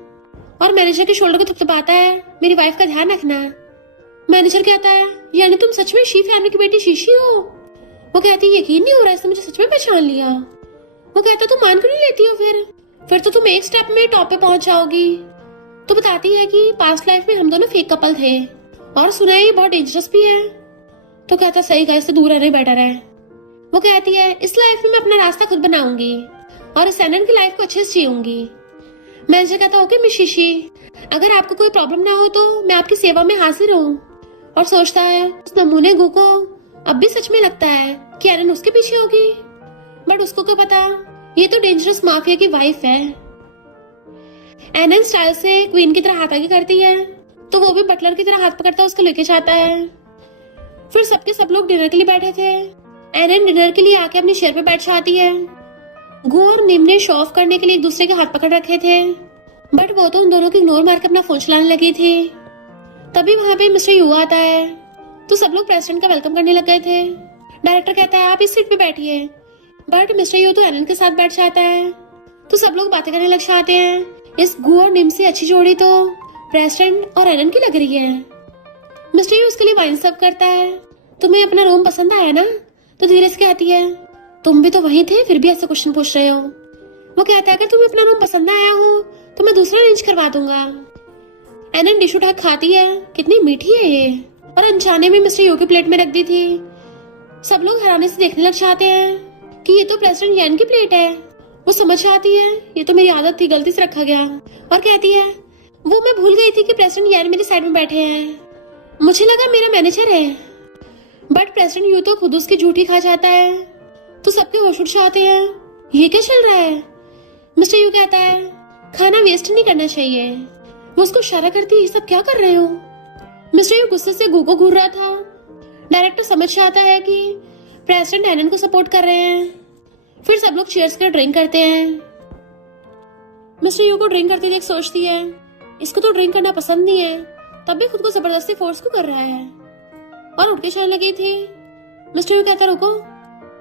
और मैनेजर के शोल्डर को थपथपाता है मेरी वाइफ का ध्यान रखना। मैनेजर कहता है यानी तुम सच में शी फैमिली की बेटी शीशी हो। वो कहती है यकीन नहीं हो रहा, इसने मुझे सच में पहचान लिया। वो कहता तुम मान क्यों नहीं लेती हो फिर तो तुम एक स्टेप में टॉप पे पहुंच जाओगी। तो बताती है कि पास्ट लाइफ में हम दोनों फेक कपल थे, और सुना है ये बहुत डेंजरस भी है। तो कहता सही गाइस से दूर रहना बेटर है। वो कहती है इस लाइफ में मैं अपना रास्ता खुद बनाऊंगी और इस एलन की लाइफ को अच्छे से जीऊंगी। मैनेजर कहता ओके मिस शीशी, अगर आपको कोई प्रॉब्लम ना हो तो मैं आपकी सेवा में हाजिर हूँ। और सोचता है उस नमूने गू को अब भी सच में लगता है कि एलन उसके पीछे होगी, बट उसको क्या पता ये तो डेंजरस माफिया की वाइफ है। एलन स्टाइल से क्वीन की तरह हाथ आगे करती है तो वो भी बटलर की तरह हाथ पकड़ता उसको लेके जाता है। फिर सब लोग डिनर के लिए बैठे थे। एनन डिनर के लिए आके अपनी चेयर पे बैठ जाती है। गो और निम ने शो ऑफ करने के लिए एक दूसरे के हाथ पकड़ रखे थे, बट वो तो उन दोनों को इग्नोर मार के अपना फोन चलाने लगी थी। तभी वहां पे मिस्टर यू आता है, तो सब लोग प्रेसिडेंट का वेलकम करने लग गए थे। डायरेक्टर कहता है आप इस सीट पे बैठिए, बट मिस्टर यू तो एलन के साथ बैठ जाता है। तो सब लोग बातें करने लग जाते हैं। इस गु और निम से अच्छी जोड़ी तो प्रेसिडेंट और एलन की लग रही है। मिस्टर यू उसके लिए वाइन सर्व करता है। तुम्हें अपना रूम पसंद आया ना? तो धीरे से कहती है तुम भी तो वहीं थे, फिर भी ऐसा क्वेश्चन पूछ रहे हो। वो कहता है अगर तुम्हें अपना रूम पसंद आया हो तो मैं दूसरा अरेंज करवा दूंगा। एनन डिश उठा खाती है, कितनी मीठी है ये, और अनजाने में मिस्टर यू की प्लेट में रख दी थी। सब लोग हैरानी से देखने लग जाते हैं कि ये तो प्रेसिडेंट यैन की प्लेट है। वो समझ आती है ये तो मेरी आदत थी, गलती से रखा गया, और कहती है वो मैं भूल गई थी कि प्रेसिडेंट यैन मेरी साइड में बैठे हैं, मुझे लगा मेरा मैनेजर है। बट प्रेसिडेंट यू तो खुद उसकी झूठी खा जाता है। तो सबके होश उड़ जाते हैं, ये क्या चल रहा है? मिस्टर यू कहता है खाना वेस्ट नहीं करना चाहिए। वो उसको इशारा करती है ये सब क्या कर रहे हो? मिस्टर यू गुस्से से गू को घूर रहा था। डायरेक्टर समझ जाता है कि प्रेसिडेंट एनन को सपोर्ट कर रहे हैं। फिर सब लोग चीयर्स कर ड्रिंक करते हैं। मिस्टर यू को ड्रिंक करते देख सोचती है इसको तो ड्रिंक करना पसंद नहीं है, तब भी खुद को जबरदस्ती फोर्स को कर रहा है, और उठ के चलने लगी थी। मिस्टर यू कहता रुको,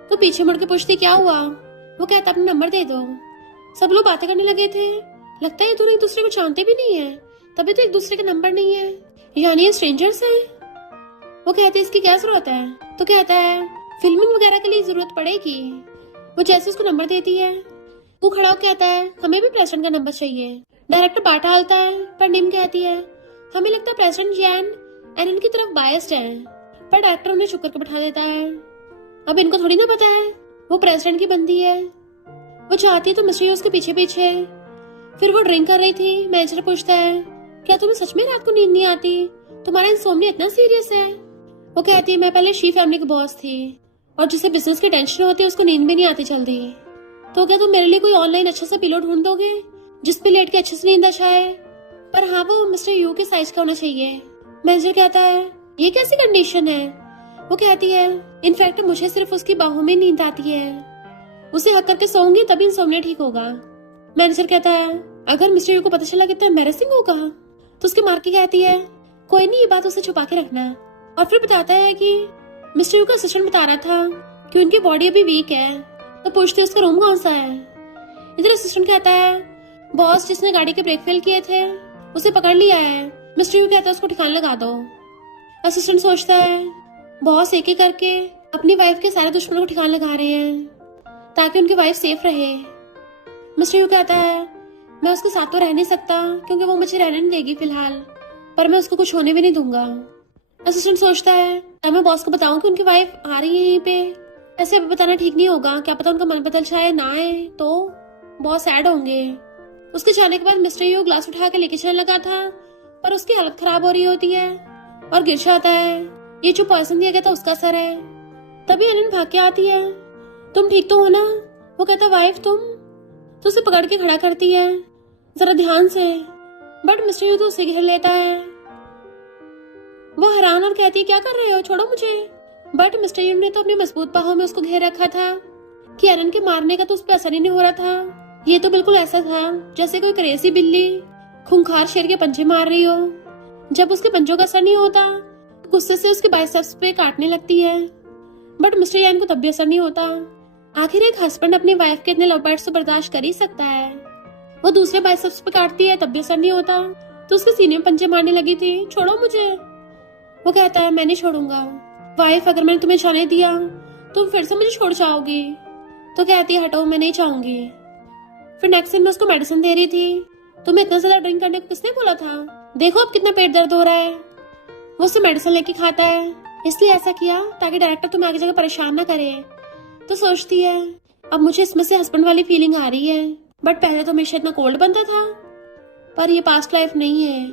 तो पीछे मुड़ के पूछती क्या हुआ? वो कहता अपना नंबर दे दो। सब लोग बातें करने लगे थे, लगता है ये दोनों एक दूसरे को जानते भी नहीं है, तभी तो एक दूसरे के नंबर नहीं है, यानी ये स्ट्रेंजर्स हैं। वो कहते इसकी क्या जरूरत है? तो कहता है फिल्मिंग वगैरह के लिए जरूरत पड़ेगी। वो जैसे उसको नंबर देती है वो खड़ा होकर कहता है हमें भी प्रेसिडेंट का नंबर चाहिए। डायरेक्टर बात डालता है, पर निम कहती है हमें लगता है प्रेसिडेंट जैन एनन की तरफ बायस्ड है, पर डायरेक्टर उन्हें चुप करके बैठा देता है। अब इनको थोड़ी ना पता है वो प्रेसिडेंट की बंदी है। वो चाहती है तो मिस्टर यू उसके पीछे पीछे। फिर वो ड्रिंक कर रही थी। मैनेजर पूछता है क्या तुम्हें सच में रात को नींद नहीं आती? तुम्हारा इंसोम्निया इतना सीरियस है? वो कहती है मैं पहले शी फैमिली की बॉस थी, और जिसे बिजनेस की टेंशन होती है उसको नींद भी नहीं आती जल्दी। तो क्या तुम मेरे लिए कोई ऑनलाइन अच्छा सा पिलो ढूंढ दोगे जिस पे लेट के अच्छे से नींद आ जाए, पर हाँ वो मिस्टर यू के साइज का होना चाहिए। मैनेजर कहता है ये कैसी कंडीशन है? वो कहती है इनफैक्ट मुझे सिर्फ उसकी बाहों में नींद आती है, उसे हक करके सोऊंगी तभी इंसोम्निया ठीक होगा। मैनेजर कहता है अगर मिस्टर यू को पता चला कितना एम्बैरेसिंग होगा। तो उसकी मार के कहती है कोई नहीं, ये बात उसे छुपा के रखना। और फिर बताता है कि मिस्टर यू का असिस्टेंट बता रहा था कि उनकी बॉडी अभी वीक है, तो पूछते उसका रूम कौन सा है। इधर असिस्टेंट कहता है बॉस जिसने गाड़ी के ब्रेक फेल किए थे उसे पकड़ लिया है। मिस्टर यू कहता है उसको ठिकाने लगा दो। असिस्टेंट सोचता है बॉस एक एक करके अपनी वाइफ के सारे दुश्मनों को ठिकाने लगा रहे हैं ताकि उनकी वाइफ सेफ रहे। मिस्टर यू कहता है मैं उसके साथ तो रह नहीं सकता क्योंकि वो मुझे रहने नहीं देगी फिलहाल, पर मैं उसको कुछ होने भी नहीं दूंगा। असिस्टेंट सोचता है क्या मैं बॉस को बताऊं कि उनकी वाइफ आ रही है यहीं पे? ऐसे अभी बताना ठीक नहीं होगा, क्या पता उनका मन बदल जाए ना आए तो बॉस ऐड होंगे। उसके जाने के बाद मिस्टर यू ग्लास उठा के लेके चलने लगा था, पर उसकी हालत खराब हो रही होती है और गिर जाता है। ये जो पॉइजन दिया गया था उसका असर है। तभी एनन भाग के आती है, तुम ठीक तो हो ना? वो कहता वाइफ तुम? तो उसे पकड़ के खड़ा करती है जरा ध्यान से, बट मिस्टर यू तो उसे घेर लेता है। वो हैरान और कहती है क्या कर रहे हो, छोड़ो मुझे। बट मिस्टर यू ने तो अपनी मजबूत बाहों में उसको घेर रखा था कि एनन के मारने का तो उस पर असर ही नहीं हो रहा था। ये तो बिल्कुल ऐसा था जैसे कोई क्रेजी बिल्ली खूंखार शेर के पंजे मार रही हो। जब उसके पंजों का असर नहीं होता गुस्से से उसके बाइसेप्स पे काटने लगती है, बट मिस्टर यैन को तब भी असर नहीं होता। आखिर एक हस्बैंड अपनी वाइफ के इतने लव बाइट्स को बर्दाश्त कर ही सकता है। वो दूसरे बाइसेप्स पे काटती है तब भी असर नहीं होता, तो उसके सीने में पंजे मारने लगी थी, छोड़ो मुझे। वो कहता है मैं नहीं छोड़ूंगा। वाइफ अगर मैंने तुम्हें जाने दिया तुम फिर से मुझे छोड़ जाओगी। तो कहती है हटो मैं नहीं चाहूंगी। फिर नेक्स्ट दिन मैं उसको मेडिसिन दे रही थी, तुम्हें इतना ज्यादा ड्रिंक करने को किसने बोला था? देखो अब कितना पेट दर्द हो रहा है। वो उससे मेडिसिन लेके खाता है, इसलिए ऐसा किया ताकि डायरेक्टर तुम्हें आगे जाकर परेशान ना करे। तो सोचती है अब मुझे इसमें से हस्बैंड वाली फीलिंग आ रही है, बट पहले तो हमेशा इतना कोल्ड बनता था, पर ये पास्ट लाइफ नहीं है।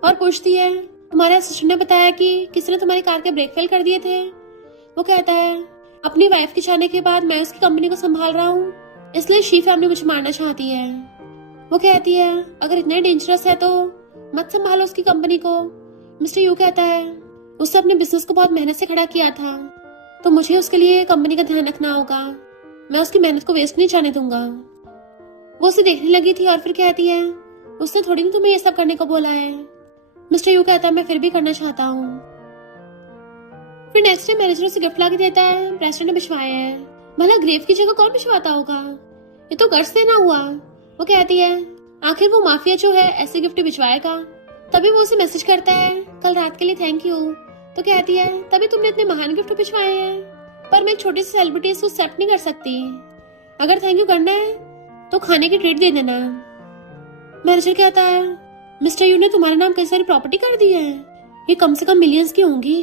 और पूछती है तुम्हारे असिस्टेंट ने बताया कि किसी ने तुम्हारी कार के ब्रेक फेल कर दिए थे। वो कहता है अपनी वाइफ के जाने के बाद मैं उसकी कंपनी को संभाल रहा हूँ, इसलिए शी फैमिली मुझे मारना चाहती है। वो कहती है अगर इतने डेंजरस है तो मत संभालो उसकी कंपनी को। मिस्टर यू कहता है उसने अपने बिजनेस को बहुत मेहनत से खड़ा किया था, तो मुझे उसके लिए कंपनी का ध्यान रखना होगा। मैं उसकी मेहनत को वेस्ट नहीं जाने दूंगा। वो उसे देखने लगी थी और फिर कहती है, उसने थोड़ी ना तुम्हें ये सब करने को बोला है। मिस्टर यू कहता है, मैं फिर भी करना चाहता हूँ। फिर नेक्स्ट डे मैनेजर उसे गिफ्ट ला के देता है, प्रेसिडेंट ने भिजवाया है। भला ग्रेव की जगह कौन भिजवाता होगा, ये तो गर्ज से ना हुआ। वो कहती है, आखिर वो माफिया जो है ऐसे गिफ्ट भिजवाएगा। तभी वो उसे मैसेज करता है, कल रात के लिए थैंक यू। तो कहती है, तभी तुमने इतने महान गिफ्ट भिजवाए हैं, पर मैं एक छोटी सी सेलिब्रिटी इसको एक्सेप्ट नहीं कर सकती। अगर थैंक यू करना है तो खाने की ट्रीट दे देना। मैनेजर कहता है, मिस्टर यू ने तुम्हारे नाम कई सारी प्रॉपर्टी कर दी है, ये कम से कम मिलियंस की होंगी,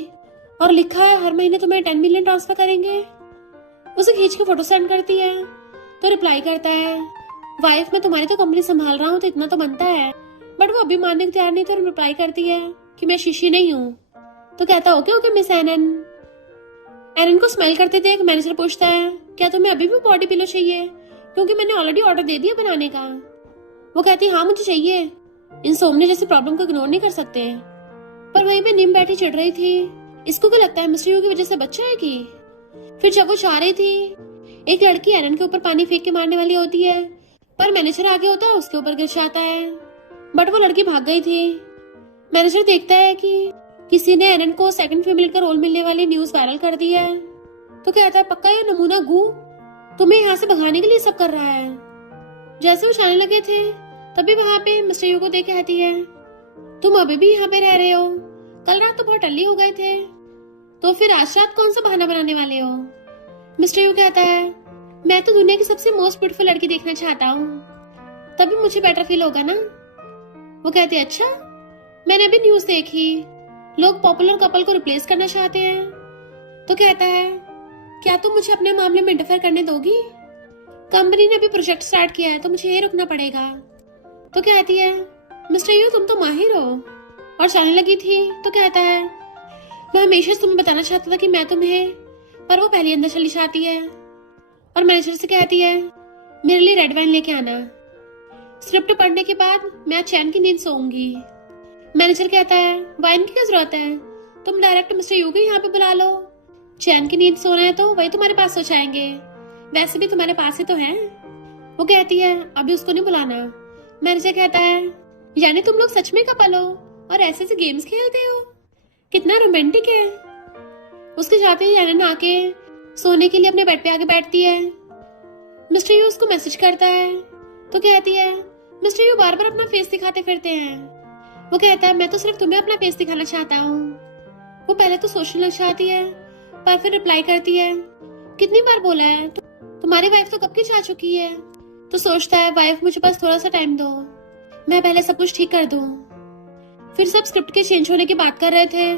और लिखा है हर महीने तुम्हें 10 मिलियन ट्रांसफर करेंगे। उसे खींच के फोटो सेंड करती है, तो रिप्लाई करता है, वाइफ मैं तुम्हारी तो कंपनी संभाल रहा हूँ तो इतना तो बनता है। बट वो अभी मानने को तैयार नहीं, तो रिप्लाई करती है कि मैं शीशी नहीं हूँ। तो कहता ओके ओके मिस एनन। एनन को स्मेल करते थे मैनेजर पूछता है, क्या तुम्हें अभी भी बॉडी पिलो चाहिए, क्योंकि मैंने ऑलरेडी ऑर्डर दे दिया बनाने का। वो कहती हाँ मुझे चाहिए, इंसोम्निया जैसी प्रॉब्लम को इग्नोर नहीं कर सकते। पर वहीं पे नीम बैठी चिढ़ रही थी, इसको क्या लगता है मिस्टर यू की वजह से बच्चा है कि। फिर जब वो चाह रही थी, एक लड़की एनन के ऊपर पानी फेंक के मारने वाली होती है, पर मैनेजर आगे होता है उसके ऊपर गिर जाता है, बट वो लड़की भाग गई थी। मैनेजर देखता है कि किसी ने एनन को सेकंड फीमेल का रोल मिलने वाली न्यूज वायरल कर दी है। तो कहता है, पक्का ये नमूना गू तुम्हें यहाँ से भगाने के लिए सब कर रहा है। जैसे वो जाने लगे थे, तभी वहां पे मिस्टर यू को देख कहती है, तुम अभी भी यहाँ पे रह रहे हो, कल रात तो बहुत टल्ली हो गए थे, तो फिर आज रात कौन सा बहाना बनाने वाले हो। मिस्टर यू कहता है, मैं तो दुनिया की सबसे मोस्ट ब्यूटीफुल लड़की देखना चाहता हूँ, तभी मुझे बेटर फील होगा ना। वो कहते हैं, अच्छा मैंने अभी न्यूज देखी, लोग पॉपुलर कपल को रिप्लेस करना चाहते हैं। तो कहता है, क्या तुम मुझे अपने मामले में इंटरफेयर करने दोगी, कंपनी ने अभी प्रोजेक्ट स्टार्ट किया है तो मुझे ये रुकना पड़ेगा। तो कहती है, मिस्टर यू तुम तो माहिर हो, और जाने लगी थी। तो कहता है, मैं हमेशा से तुम्हें बताना चाहता था कि मैं तुम्हें, पर वो पहले अंदर चली जाती है और मैनेजर से कहती है, मेरे लिए रेड वाइन लेके आना, स्क्रिप्ट पढ़ने के बाद मैं चैन की नींद सोऊंगी। मैनेजर कहता है, वाइन की क्या जरूरत है, तुम डायरेक्ट मिस्टर यू को यहाँ पे बुला लो, चैन की नींद सोना है तो वही तुम्हारे पास सो जाएंगे, वैसे भी तुम्हारे पास ही तो है। वो कहती है, अभी उसको नहीं बुलाना। मैनेजर कहता है, यानी तुम लोग सच में कपल हो और ऐसे ऐसे गेम्स खेलते हो, कितना रोमांटिक है। उसके जाते ही एनन आके सोने के लिए अपने बेड पे आके बैठती है। मिस्टर यू उसको मैसेज करता है, तो कहती है, मिस्टर यू बार बार अपना फेस दिखाते फिरते हैं। वो कहता है, मैं तो सिर्फ तुम्हें अपना फेस दिखाना चाहता हूँ। वो पहले तो सोचने लग जाती है, पर फिर रिप्लाई करती है, कितनी बार बोला है, तुम्हारी वाइफ तो कब की जा चुकी है। तो सोचता है, वाइफ मुझे बस थोड़ा सा टाइम दो, मैं पहले सब कुछ ठीक कर दूं। फिर सब स्क्रिप्ट के चेंज होने की बात कर रहे थे।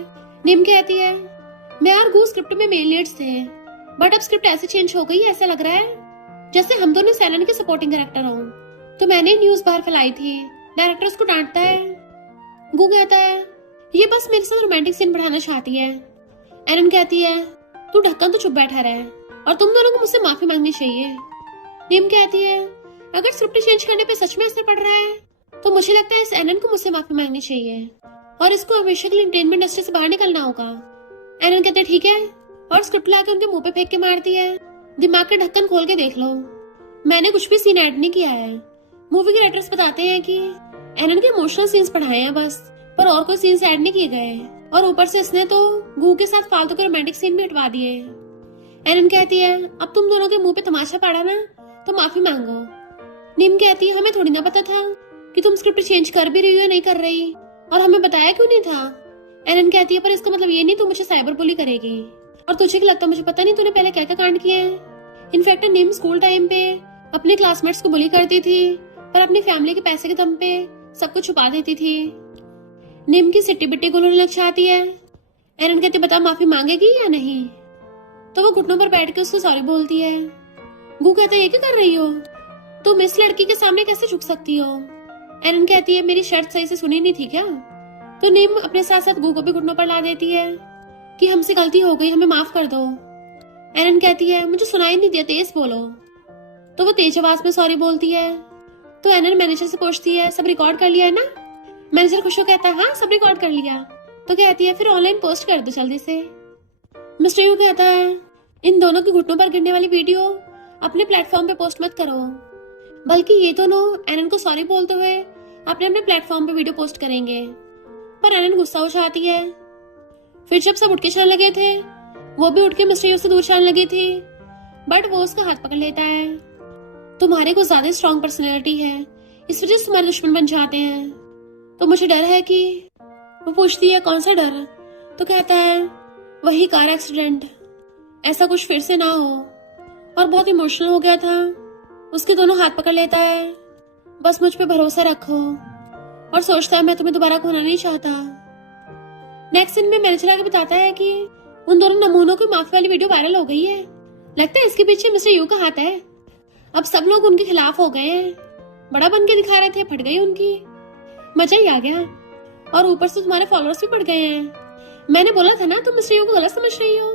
निम कहती है, मैं और गू स्क्रिप्ट में मेन लीड्स थे, बट अब स्क्रिप्ट ऐसे चेंज हो गई, ऐसा लग रहा है जैसे हम दोनों सैलन के सपोर्टिंग कैरेक्टर हों। तो मैंने न्यूज बाहर फैलाई थी। डायरेक्टर उसको डांटता है। गू कहता है, ये बस मेरे साथ रोमांटिक सीन बढ़ाना चाहती है। एरन कहती है, तू ढक्कन तो चुप बैठा रहे, और तुम दोनों को मुझसे माफी मांगनी चाहिए। निम कहती है, अगर स्क्रिप्ट चेंज करने पे सच में असर पड़ रहा है तो मुझे लगता है इस एनन को मुझसे माफी मांगनी चाहिए और इसको हमेशा के लिए एंटरटेनमेंट इंडस्ट्री से बाहर निकलना होगा। एनन कहते ठीक है, और स्क्रिप्ट लाके उनके मुंह पे फेंक के मारती है, दिमाग का ढक्कन खोल के देख लो, मैंने कुछ भी सीन ऐड नहीं किया है। मूवी के राइटर्स बताते हैं कि एनन के इमोशनल सीन्स पढ़ाए हैं बस, पर और कोई सीन्स ऐड नहीं किए गए, और ऊपर से इसने तो गू के साथ फालतू के रोमांटिक सीन भी हटवा दिए। एनन कहती है, अब तुम दोनों के मुंह पे तमाशा पड़ा ना, तो माफी मांगो। निम कहती है, हमें थोड़ी ना पता था कि तुम स्क्रिप्ट चेंज कर भी रही हो या नहीं कर रही, और हमें बताया क्यों नहीं था। एनन कहती है, पर इसका मतलब ये नहीं तू मुझे साइबर बुली करेगी, और तुझे क्या लगता मुझे पता नहीं तूने पहले क्या क्या कांड किए हैं। इनफैक्ट निम स्कूल टाइम पे अपने क्लासमेट्स को बुली करती थी, पर अपनी फैमिली के पैसे के दम पे सब कुछ छुपा देती थी। निम की सिट्टी बिट्टी गुलोने लग जाती है। एनन कहती, बता माफी मांगेगी या नहीं। तो वो घुटनों पर बैठ के उसको सॉरी बोलती है। गू कहता है, ये क्या कर रही हो, तुम इस लड़की के सामने कैसे झुक सकती हो। एनन कहती है, मेरी शर्त सही से सुनी नहीं थी क्या। तो निम अपने साथ साथ गू को भी घुटनों पर ला देती है कि हमसे गलती हो गई, हमें माफ कर दो। एनन कहती है, मुझे सुनाई नहीं दिया, तेज बोलो। तो वो तेज आवाज में सॉरी बोलती है। तो एनन मैनेजर से पूछती है, सब रिकॉर्ड कर लिया है ना। मैनेजर खुश हो कहता है, हाँ सब रिकॉर्ड कर लिया। तो कहती है फिर ऑनलाइन पोस्ट कर दो जल्दी से। मिस्टर यू कहता है इन दोनों के घुटनों पर गिरने वाली वीडियो अपने प्लेटफॉर्म पे पोस्ट मत करो, बल्कि ये दोनों एनन को सॉरी बोलते हुए अपने अपने प्लेटफॉर्म पे वीडियो पोस्ट करेंगे। पर एनन गुस्सा हो जाती है। फिर जब सब उठ के चलने लगे थे, वो भी उठ के मिस्टर यू से दूर चलने लगी थी, बट वो उसका हाथ पकड़ लेता है। तुम्हारे को ज्यादा स्ट्रॉन्ग पर्सनैलिटी है, इस वजह से तुम्हारे दुश्मन बन जाते हैं, तो मुझे डर है कि। वो पूछती है कौन सा डर? तो कहता है वही कार एक्सीडेंट, ऐसा कुछ फिर से ना हो। और बहुत इमोशनल हो गया था। उसके दोनों हाथ पकड़ लेता है, बस मुझ पे भरोसा रखो, और सोचता है मैं तुम्हें दोबारा खोना नहीं चाहता। नेक्स्ट सीन में मैनेजर आके बताता है कि उन दोनों नमूनों की माफी वाली वीडियो वायरल हो गई है। लगता है इसके पीछे मिस्टर यू का हाथ है। अब सब लोग उनके खिलाफ हो गए हैं। बड़ा बन के दिखा रहे थे, फट गई उनकी। मजा ही आ गया। और ऊपर से तुम्हारे फॉलोअर्स भी बढ़ गए हैं। मैंने बोला था ना तुम मिस्टर यू को गलत समझ रही हो।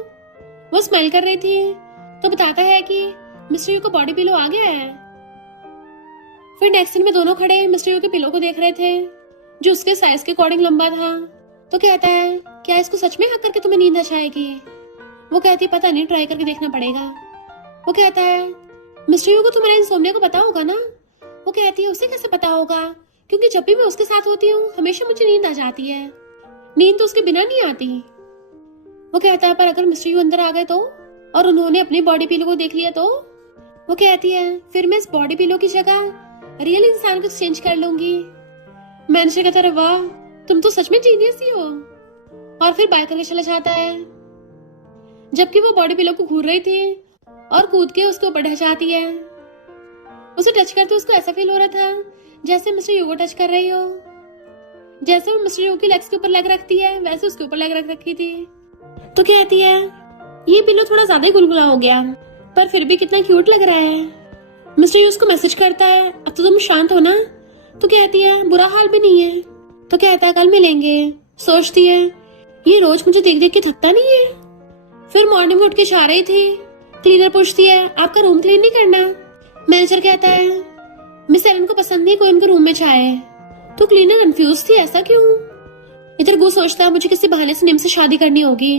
वो स्माइल कर रही थी तो बताता है कि मिस्टर यू का बॉडी पिलो आ गया है। फिर नेक्स्ट सीन में दोनों खड़े मिस्टर यू के पिलो को देख रहे थे, जो उसके साइज के अकॉर्डिंग लंबा था। तो कहता है क्या इसको सच में हक करके तुम्हें नींद आ जाएगी? वो कहती पता नहीं, ट्राई करके देखना पड़ेगा। वो कहता है मिस्टर यू को तुम्हारा इंसोम्निया को पता होगा ना? वो कहती है उसे कैसे पता होगा, क्योंकि जब भी मैं उसके साथ होती हूँ हमेशा मुझे नींद आ जाती है। नींद तो उसके बिना नहीं आती। वो कहता है पर अगर मिस्टर यू अंदर आ गए तो, और उन्होंने अपनी बॉडी पिलो को देख लिया तो? वो कहती है फिर मैं इस बॉडी पिलो की जगह रियल इंसान को एक्सचेंज कर लूंगी। मैनेजर कहता है वाह तुम तो सच में जीनियस ही हो, और फिर बाय करके चला जाता है। जबकि वो बॉडी पिलो को घूर रही थी और कूद के उसके ऊपर ढह जाती है। उसे टच करते उसको ऐसा फील हो रहा था जैसे मिस्टर यू को टच कर रही हो। जैसे वो मिस्टर यू की लेग्स के ऊपर लेग रखती है, वैसे उसके ऊपर लेग रख रखी थी। तो कहती है ये पिलो थोड़ा ज्यादा ही गुलगुला हो गया, पर फिर भी कितना क्यूट लग रहा है। मिस्टर यू उसको मैसेज करता है अब तो तुम शांत हो ना? तो कहती है बुरा हाल भी नहीं है। तो कहता है कल मिलेंगे। सोचती है ये रोज मुझे देख देख के थकता नहीं है। फिर मॉर्निंग में उठ के जा रही थी। क्लीनर पूछती है आपका रूम क्लीन नहीं करना? मैनेजर कहता है मिस एलन को पसंद नहीं कोई उनके रूम में जाए। तो क्लीनर कंफ्यूज थी ऐसा क्यों? इधर गो सोचता है मुझे किसी बहाने से निम से शादी करनी होगी,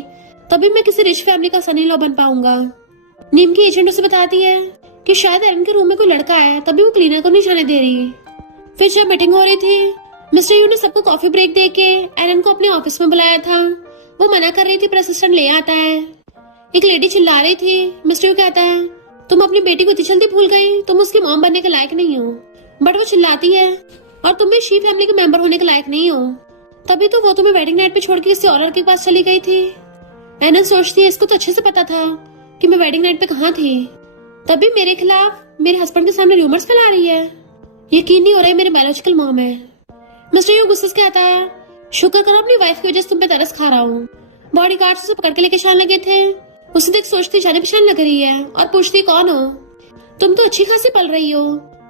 तभी मैं किसी रिच फैमिली का सन इन लॉ बन पाऊंगा। नीम की एजेंट उसे बताती है कि शायद एरन के रूम में कोई लड़का है, तभी वो क्लीनर को नहीं जाने दे रही। फिर जब मीटिंग हो रही थी, मिस्टर यू ने सबको कॉफी ब्रेक देके एरन को अपने ऑफिस में बुलाया था। वो मना कर रही थी पर असिस्टेंट ले आता है। एक लेडी चिल्ला रही थी। मिस्टर यू कहता है तुम अपनी बेटी को इतनी जल्दी भूल गई, तुम उसकी मॉम बनने के लायक नहीं हो। बट वो चिल्लाती है और तुम भी शी फैमिली के मेंबर होने के लायक नहीं हो। तभी तो वो तुम्हें वेडिंग नाइट पे छोड़ के किसी और लड़के के पास चली गई थी। एनन सोचती है इसको तो अच्छे से पता था कि मैं वेडिंग नाइट पे कहाँ थी, तभी मेरे खिलाफ मेरे हस्बैंड के सामने रूमर्स फैला रही है। यकीन नहीं हो रहा है मेरे बायोलॉजिकल मॉम है। मिस्टर यू गुस्से से कहता है शुक्र करो अपनी वाइफ की वजह से तुम पे तरस खा रहा हूँ। बॉडी गार्ड उसे पकड़ के लेके चलने लगे थे। उसे देख सोचती जाने पहचान लग रही है और पूछती कौन हो? तुम तो अच्छी खासी पल रही हो,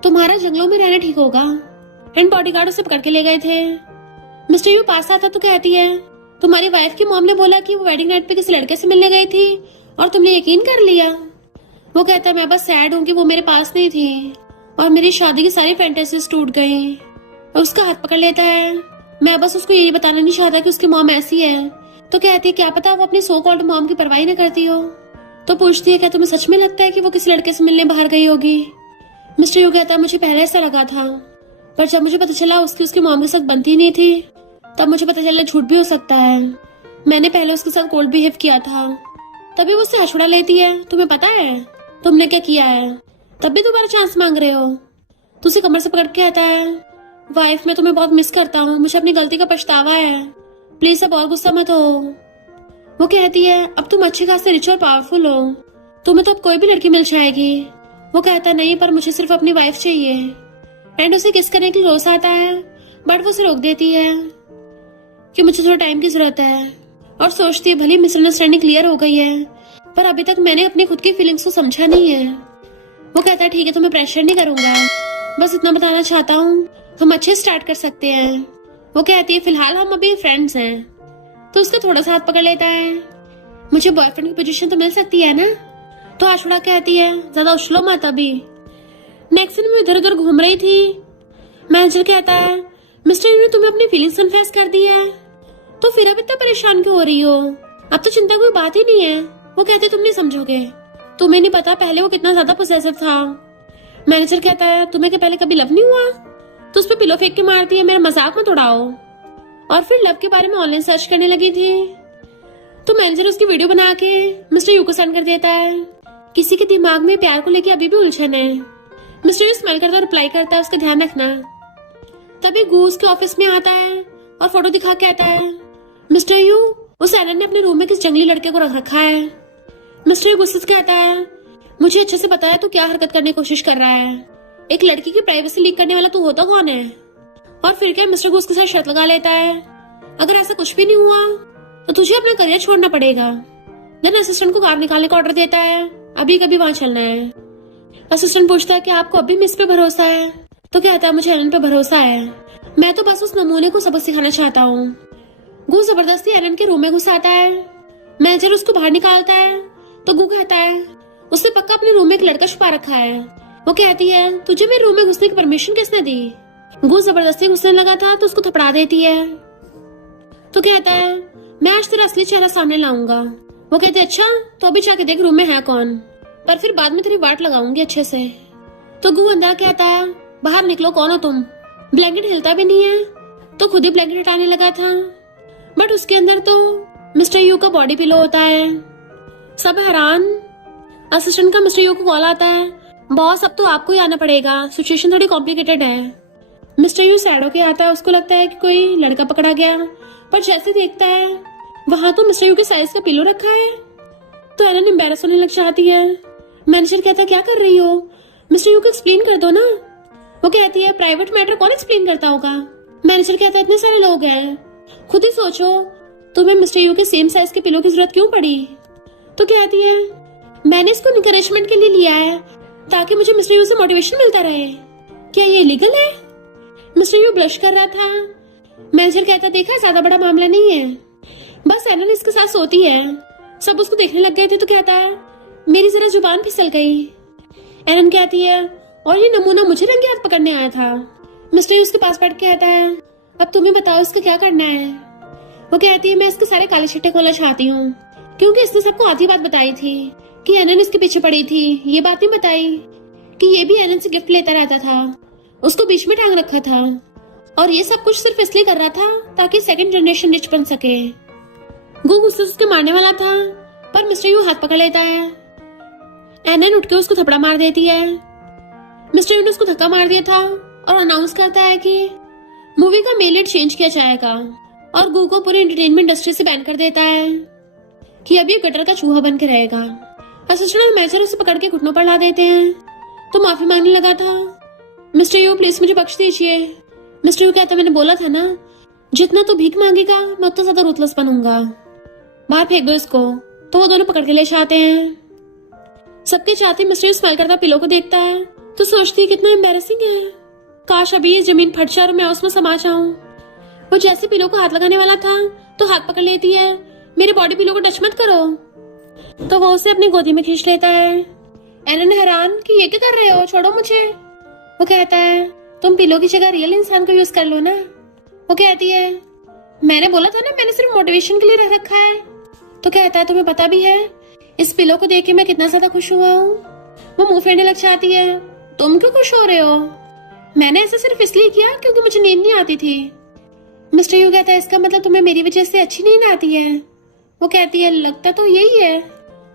तुम्हारा जंगलों में रहना ठीक होगा। एंड बॉडीगार्ड उसे पकड़ के ले गए थे। मिस्टर यू पास आता तो कहती है तुम्हारी वाइफ की मॉम ने बोला कि वो वेडिंग नाइट पे किसी लड़के से मिलने गई थी और तुमने यकीन कर लिया। वो कहता है मैं बस सैड हूँ कि वो मेरे पास नहीं थी और मेरी शादी की सारी फैंटेसीज टूट गई। उसका हाथ पकड़ लेता है। मैं बस उसको यही बताना नहीं चाहता कि उसकी मॉम ऐसी है। तो कहती है क्या पता वो अपनी सो कॉल्ड मॉम की परवाही न करती हो। तो पूछती है क्या तुम्हें सच में लगता है कि वो किसी लड़के से मिलने बाहर गई होगी? मिस्टर यू कहता है मुझे पहले ऐसा लगा था, पर जब मुझे पता चला उसकी मॉम के साथ बनती नहीं थी, तब मुझे पता चला झूठ भी हो सकता है। मैंने पहले उसके साथ कोल्ड बिहेव किया था। तभी वो उससे हछुड़ा लेती है तुम्हें पता है तुमने क्या किया है, तब भी दोबारा चांस मांग रहे हो। तो उसे कमर से पकड़ के कहता है वाइफ मैं तुम्हें बहुत मिस करता हूँ, मुझे अपनी गलती का पछतावा है, प्लीज अब और गुस्सा मत हो। वो कहती है अब तुम अच्छे खासे रिच और पावरफुल हो, तुम्हें तो अब कोई भी लड़की मिल जाएगी। वो कहता नहीं पर मुझे सिर्फ अपनी वाइफ चाहिए। एंड उसे किस करने के लिए रोस आता है, बट वो उसे रोक देती है कि मुझे थोड़ा टाइम की जरूरत है। और सोचती है भली मिसअंडरस्टैंडिंग क्लियर हो गई है, पर अभी तक मैंने अपनी खुद की फीलिंग्स को समझा नहीं है। वो कहता है ठीक है तुम्हें प्रेशर नहीं करूंगा, बस इतना बताना चाहता हूँ हम अच्छे स्टार्ट कर सकते हैं। वो कहती है फिलहाल हम अभी फ्रेंड्स हैं। तो उसका थोड़ा सा हाथ पकड़ लेता है। मुझे बॉयफ्रेंड की पोजीशन तो मिल सकती है ना? तो आशुड़ा कहती है ज्यादा उछलो मत अभी। नेक्स्ट दिन में इधर उधर घूम रही थी। मैनेजर कहता है मिस्टर यू ने तुम्हें अपनी फीलिंग्स कन्फेस कर दी है? तो फिर अब इतना परेशान क्यों हो रही हो? अब तो चिंता कोई बात ही नहीं है। वो कहते तुम नहीं समझोगे। तुम्हें नहीं पता पहले वो कितना ज्यादा पोसेसिव था। मैनेजर कहता है तुम्हें के पहले कभी लव नहीं हुआ? तो उस पर पिलो फेंक के मारती है, मेरा मजाक मत उड़ाओ। और फिर लव के बारे में ऑनलाइन सर्च करने लगी थी। तो मैनेजर उसकी वीडियो बना के मिस्टर यू को सेंड कर देता है। किसी के दिमाग में प्यार को लेके अभी भी उलझन है। मिस्टर यू स्माइल करता और रिप्लाई करता है उसका ध्यान रखना। तभी गू उसके ऑफिस में आता है और फोटो दिखा के आता है। मिस्टर यू, उस एलन ने अपने रूम में किस जंगली लड़के को रख रखा है। मिस्टर यू गुस्से से कहता है मुझे अच्छे से पता है तू क्या हरकत करने की कोशिश कर रहा है। एक लड़की की प्राइवेसी लीक करने वाला तू होता कौन है? और फिर क्या मिस्टर गू उसके साथ शर्त लगा लेता है अगर ऐसा कुछ भी नहीं हुआ तो तुझे अपना करियर छोड़ना पड़ेगा। देन असिस्टेंट को कार निकालने का ऑर्डर देता है, अभी कभी वहां चलना है। असिस्टेंट पूछता है कि आपको अभी मिस पे भरोसा है? तो कहता है मुझे एलन पे भरोसा है, मैं तो बस उस नमूने को सबक सिखाना चाहता हूँ। गू जबरदस्ती एलन के रूम में घुस आता है। मैनेजर उसको बाहर निकालता है तो गू कहता है उसने पक्का अपने रूम में एक लड़का छुपा रखा है। वो कहती है तुझे मेरे रूम में घुसने की परमिशन किसने दी? गू जबरदस्ती घुसने लगा था तो उसको थपड़ा देती है। तो कहता है मैं आज तेरा असली चेहरा सामने लाऊंगा। वो कहते अच्छा तो अभी जाके देख रूम में है कौन, पर फिर बाद में तेरी वाट लगाऊंगी अच्छे से। तो गू अंदर कहता है बाहर निकलो, कौन हो तुम? ब्लैंकेट हिलता भी नहीं है तो खुद ही ब्लैंकेट हटाने लगा था, बट उसके अंदर तो मिस्टर यू का बॉडी पिलो होता है। सब हैरान। असिस्टेंट का मिस्टर यू को कॉल आता है, बॉस अब तो आपको ही आना पड़ेगा, सिचुएशन थोड़ी कॉम्प्लिकेटेड है। मिस्टर यू सैड होके आता है, उसको लगता है कि कोई लड़का पकड़ा गया, पर जैसे देखता है वहां तो मिस्टर यू के साइज का पिलो रखा है। तो एलन एम्बैरस होने लग जाती है। मैनेजर कहता है क्या कर रही हो? मिस्टर यू को एक्सप्लेन कर दो ना। वो कहती है प्राइवेट मैटर कौन एक्सप्लेन करता होगा? मैनेजर कहता है इतने सारे लोग हैं, खुद ही सोचो तुम्हें मिस्टर यू के सेम साइज के पिलो की जरूरत क्यों पड़ी? तो कहती है मैंने इसको इनकरेजमेंट के लिए लिया है ताकि मुझे मिस्टर यू से मोटिवेशन मिलता रहे। क्या ये लीगल है? मिस्टर यू ब्लश कर रहा था। मैनेजर कहता देखा ज्यादा बड़ा मामला नहीं है, बस एलन इसके साथ सोती है। सब उसको देखने लग गए थे तो कहता है मेरी जरा जुबान फिसल गई। एलन कहती है और ये नमूना मुझे रंगे हाथ पकड़ने आया था। मिस्टर यू उसके पास बैठ के कहता है अब तुम्हें बताओ इसका क्या करना है? वो कहती है मैं इसके सारे काले छिट्टे खोलना चाहती हूँ, क्योंकि इसने सबको आधी बात बताई थी कि एलन इसके पीछे पड़ी थी। ये बात नहीं बताई कि ये भी एलन से गिफ्ट लेता रहता था, उसको बीच में टांग रखा था, और ये सब कुछ सिर्फ इसलिए कर रहा था ताकि सेकंड जनरेशन रिच बन सके। गू गुस्से से उसके मारने वाला था, पर मिस्टर यू हाथ पकड़ लेता है। एलन उठ के उसको थपड़ा मार देती है। मिस्टर यू ने उसको धक्का मार दिया था और अनाउंस करता है कि मूवी का मेल डेट चेंज किया जाएगा, और गू को पूरी एंटरटेनमेंट इंडस्ट्री से बैन कर देता है कि अब ये गटर का चूहा बन के रहेगा। असिस्टेंट और मैनेजर उसे पकड़ के घुटनों पर ला देते हैं तो माफी मांगने लगा था। मिस्टर यू प्लीज मुझे बख्श दीजिए। मिस्टर यू कहता मैंने बोला था ना जितना तू भीख मांगेगा मैं उतना ज्यादा रूथलेस बनूंगा, बाहर फेंक दो इसको। तो वो दोनों पकड़ के ले जाते हैं। सबके चाहते मिस्टर यू स्माइल करता पिलो को देखता है तो सोचती कितना एम्बैरेसिंग है, काश अभी ये जमीन फट जाए और मैं उसमें समा जाऊं। वो जैसे पिलो को हाथ लगाने वाला था तो हाथ पकड़ लेती है, मेरे बॉडी पिलो को टच मत करो। तो वो उसे अपनी गोदी में खींच लेता है। एलन हैरान कि ये क्या कर रहे हो, छोड़ो मुझे। वो कहता है तुम पिलो की जगह रियल इंसान को यूज कर लो ना। वो कहती है मैंने बोला था ना मैंने सिर्फ मोटिवेशन के लिए रख रखा है। तो कहता है तुम्हें पता भी है इस पिलो को देख के मैं कितना ज्यादा खुश हुआ हूँ। वो मुंह फेरने लग जाती है, तुम क्यों खुश हो रहे हो? मैंने ऐसा सिर्फ इसलिए किया क्योंकि मुझे नींद नहीं आती थी। मिस्टर यू कहता है इसका मतलब तुम्हें मेरी वजह से अच्छी नींद आती है? वो कहती है लगता तो यही है।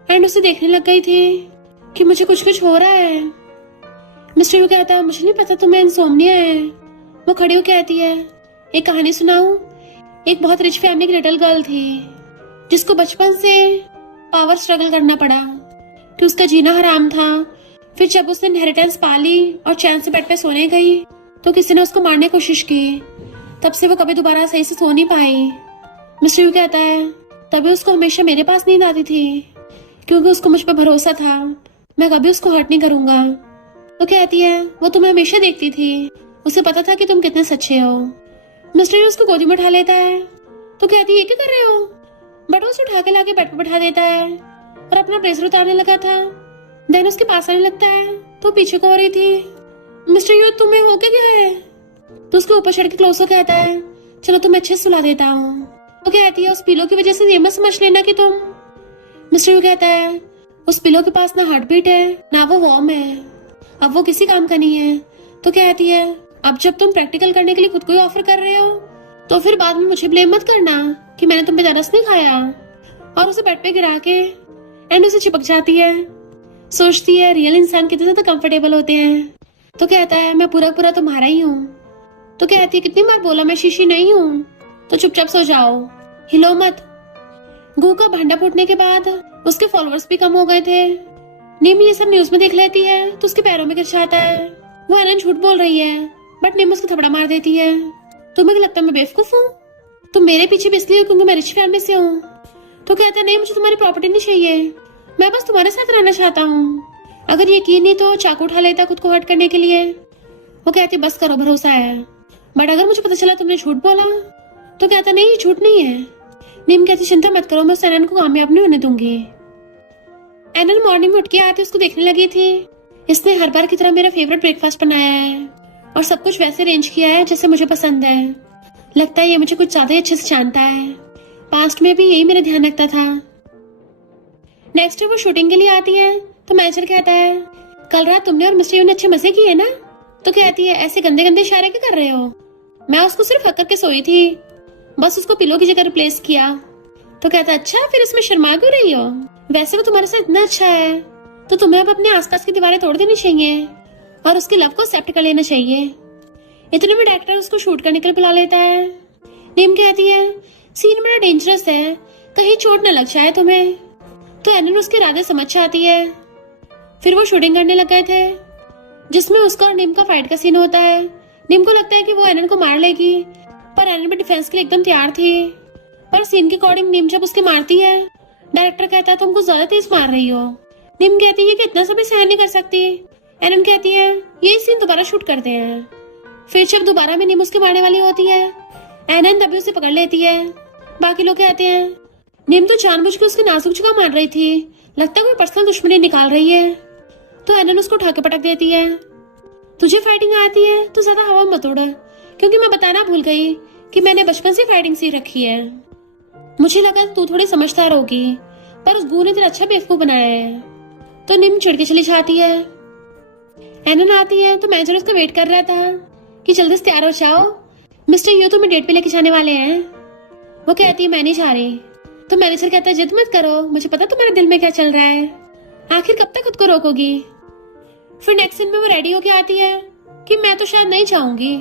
एंड उसे देखने लग गई थी कि मुझे कुछ कुछ हो रहा है। मिस्टर यू कहता है मुझे नहीं पता तुम्हें इंसोम्निया है। वो खड़ी हो कहती है एक कहानी सुनाऊं। एक बहुत रिच फैमिली की लिटिल गर्ल थी जिसको बचपन से पावर स्ट्रगल करना पड़ा कि उसका जीना हराम था। फिर जब उसने इनहेरिटेंस पाली और चैन से बेड पे सोने गई तो किसी ने उसको मारने की कोशिश की। तब से वो कभी दोबारा सही से सो नहीं पाई। मिस्टर यू कहता है तभी उसको हमेशा मेरे पास नींद आती थी क्योंकि उसको मुझ पर भरोसा था मैं कभी उसको हर्ट नहीं करूंगा। तो कहती है वो तुम्हें हमेशा देखती थी, उसे पता था कि तुम कितने सच्चे हो। मिस्टर यू उसको गोदी में उठा लेता है तो कहती है ये क्या कर रहे हो? बट उसे उठा के लाके बेड पर बैठा देता है और अपना ब्रेसलेट उतारने लगा था। देन उसके पास आने लगता है तो पीछे को हो रही थी। मिस्टर यू तुम्हें हो क्या गया है? तो उसके ऊपर चढ़ के क्लोज हो कहता है चलो तुम्हें अच्छे से सुला देता हूँ। वो कहती है उस पिलो की वजह से ये मत समझ लेना कि तुम। मिस्टर यू कहता है उस पिलो के पास ना हार्ट बीट है ना वो वार्म है, अब वो किसी काम का नहीं है। तो कहती है अब जब तुम प्रैक्टिकल करने के लिए खुद को ही ऑफर कर रहे हो तो फिर बाद में मुझे ब्लेम मत करना कि मैंने तुम पे तरस नहीं खाया। और उसे बेड पे गिरा के एंड उसे चिपक जाती है। सोचती है रियल इंसान कितने ज्यादा कंफर्टेबल होते हैं। तो कहता है मैं पूरा पूरा तुम्हारा ही हूँ। तो कहती है कितनी बार बोला मैं शीशी नहीं हूँ, तो चुपचाप सो जाओ, हिलो मत। गू का भांडा फूटने के बाद उसके फॉलोअर्स भी कम हो गए थे। निम ये सब न्यूज में देख लेती है तो उसके पैरों में गिर जाता है। वो एनन झूठ बोल रही है बट निम उसको थपड़ा मार देती है। तुम्हें क्या लगता है मैं बेवकूफ हूँ? तुम मेरे पीछे भी इसलिए हो क्योंकि मैं रिच फैमिली से हूँ। तो कहता नहीं मुझे तुम्हारी प्रॉपर्टी नहीं चाहिए, मैं बस तुम्हारे साथ रहना चाहता हूँ। अगर यकीन नहीं तो चाकू उठा लेता खुद को हर्ट करने के लिए। वो कहती बस करो भरोसा है, बट अगर मुझे पता चला तुमने झूठ बोला। तो कहता नहीं झूठ नहीं है। नीम कहती चिंता मत करो मैं एनन को कामयाब नहीं होने दूंगी। एनन मॉर्निंग में उठ के आते उसको देखने लगी थी। इसने हर बार की तरह मेरा फेवरेट ब्रेकफास्ट बनाया है और सब कुछ वैसे अरेंज किया है जैसे मुझे पसंद है। लगता है ये मुझे कुछ ज्यादा ही अच्छे से जानता है। पास्ट में भी यही मेरा ध्यान रखता था। नेक्स्ट वो शूटिंग के लिए आती है तो मैनेजर कहता है कल रात तुमने और मिस्टर यू ने अच्छे मजे किए ना। तो कहती है ऐसे गंदे गंदे इशारे क्यों कर रहे हो, मैं उसको सिर्फ हक करके सोई थी, बस उसको पिलो की जगह रिप्लेस किया। तो कहता अच्छा फिर इसमें शर्मा क्यों रही हो, वैसे वो तुम्हारे साथ इतना अच्छा है तो तुम्हें अब अपने आसपास की दीवारें तोड़ देनी चाहिए और उसके लव को एक्सेप्ट कर लेना चाहिए। इतने में डायरेक्टर उसको शूट करने के लिए बुला लेता है। नीम कहती है सीन बड़ा डेंजरस है, कहीं चोट न लग जाए तुम्हें। तो एनन उसके इरादे समझ जाती है। फिर वो शूटिंग करने लग गए थे जिसमें उसका और नीम का फाइट का सीन होता है। नीम को लगता है कि वो एनन को मार लेगी पर एनन भी डिफेंस के लिए एकदम तैयार थी। पर सीन के अकॉर्डिंग नीम जब उसके मारती है डायरेक्टर कहता है तुम कुछ ज्यादा तेज मार रही हो। नीम कहती है कि इतना सब सहन नहीं कर सकती। एनन कहती है ये सीन दोबारा शूट करते हैं। फिर जब दोबारा में नीम उसके मारने वाली होती है एनन तभी उसे पकड़ लेती है। बाकी लोग कहते हैं नीम तो जानबूझ के उसकी नाजुक जगह मार रही थी, लगता है कोई पर्सनल दुश्मनी निकाल रही है। तो एनन उसको उठा के पटक देती है। तुझे फाइटिंग आती है तो ज्यादा हवा मत उड़, क्योंकि मैं बताना भूल गई कि मैंने बचपन से फाइटिंग सीख रखी है। मुझे लगा तू थोड़ी समझदार होगी पर उस गू ने तेरा अच्छा बेवकूफ बनाया है। तो निम चिढ़ के चली जाती है। एनन आती है तो मैनेजर उसका वेट कर रहा था कि जल्दी से तैयार हो जाओ, मिस्टर यू तुम्हें डेट पे लेके जाने वाले हैं। वो कहती है मैं नहीं जा रही। तो मैनेजर कहता है जिद मत करो, मुझे पता तुम्हारे दिल में क्या चल रहा है, आखिर कब तक खुद को रोकोगी। फिर नेक्स्ट सीन में वो रेडी होके आती है कि मैं तो शायद नहीं जाऊंगी।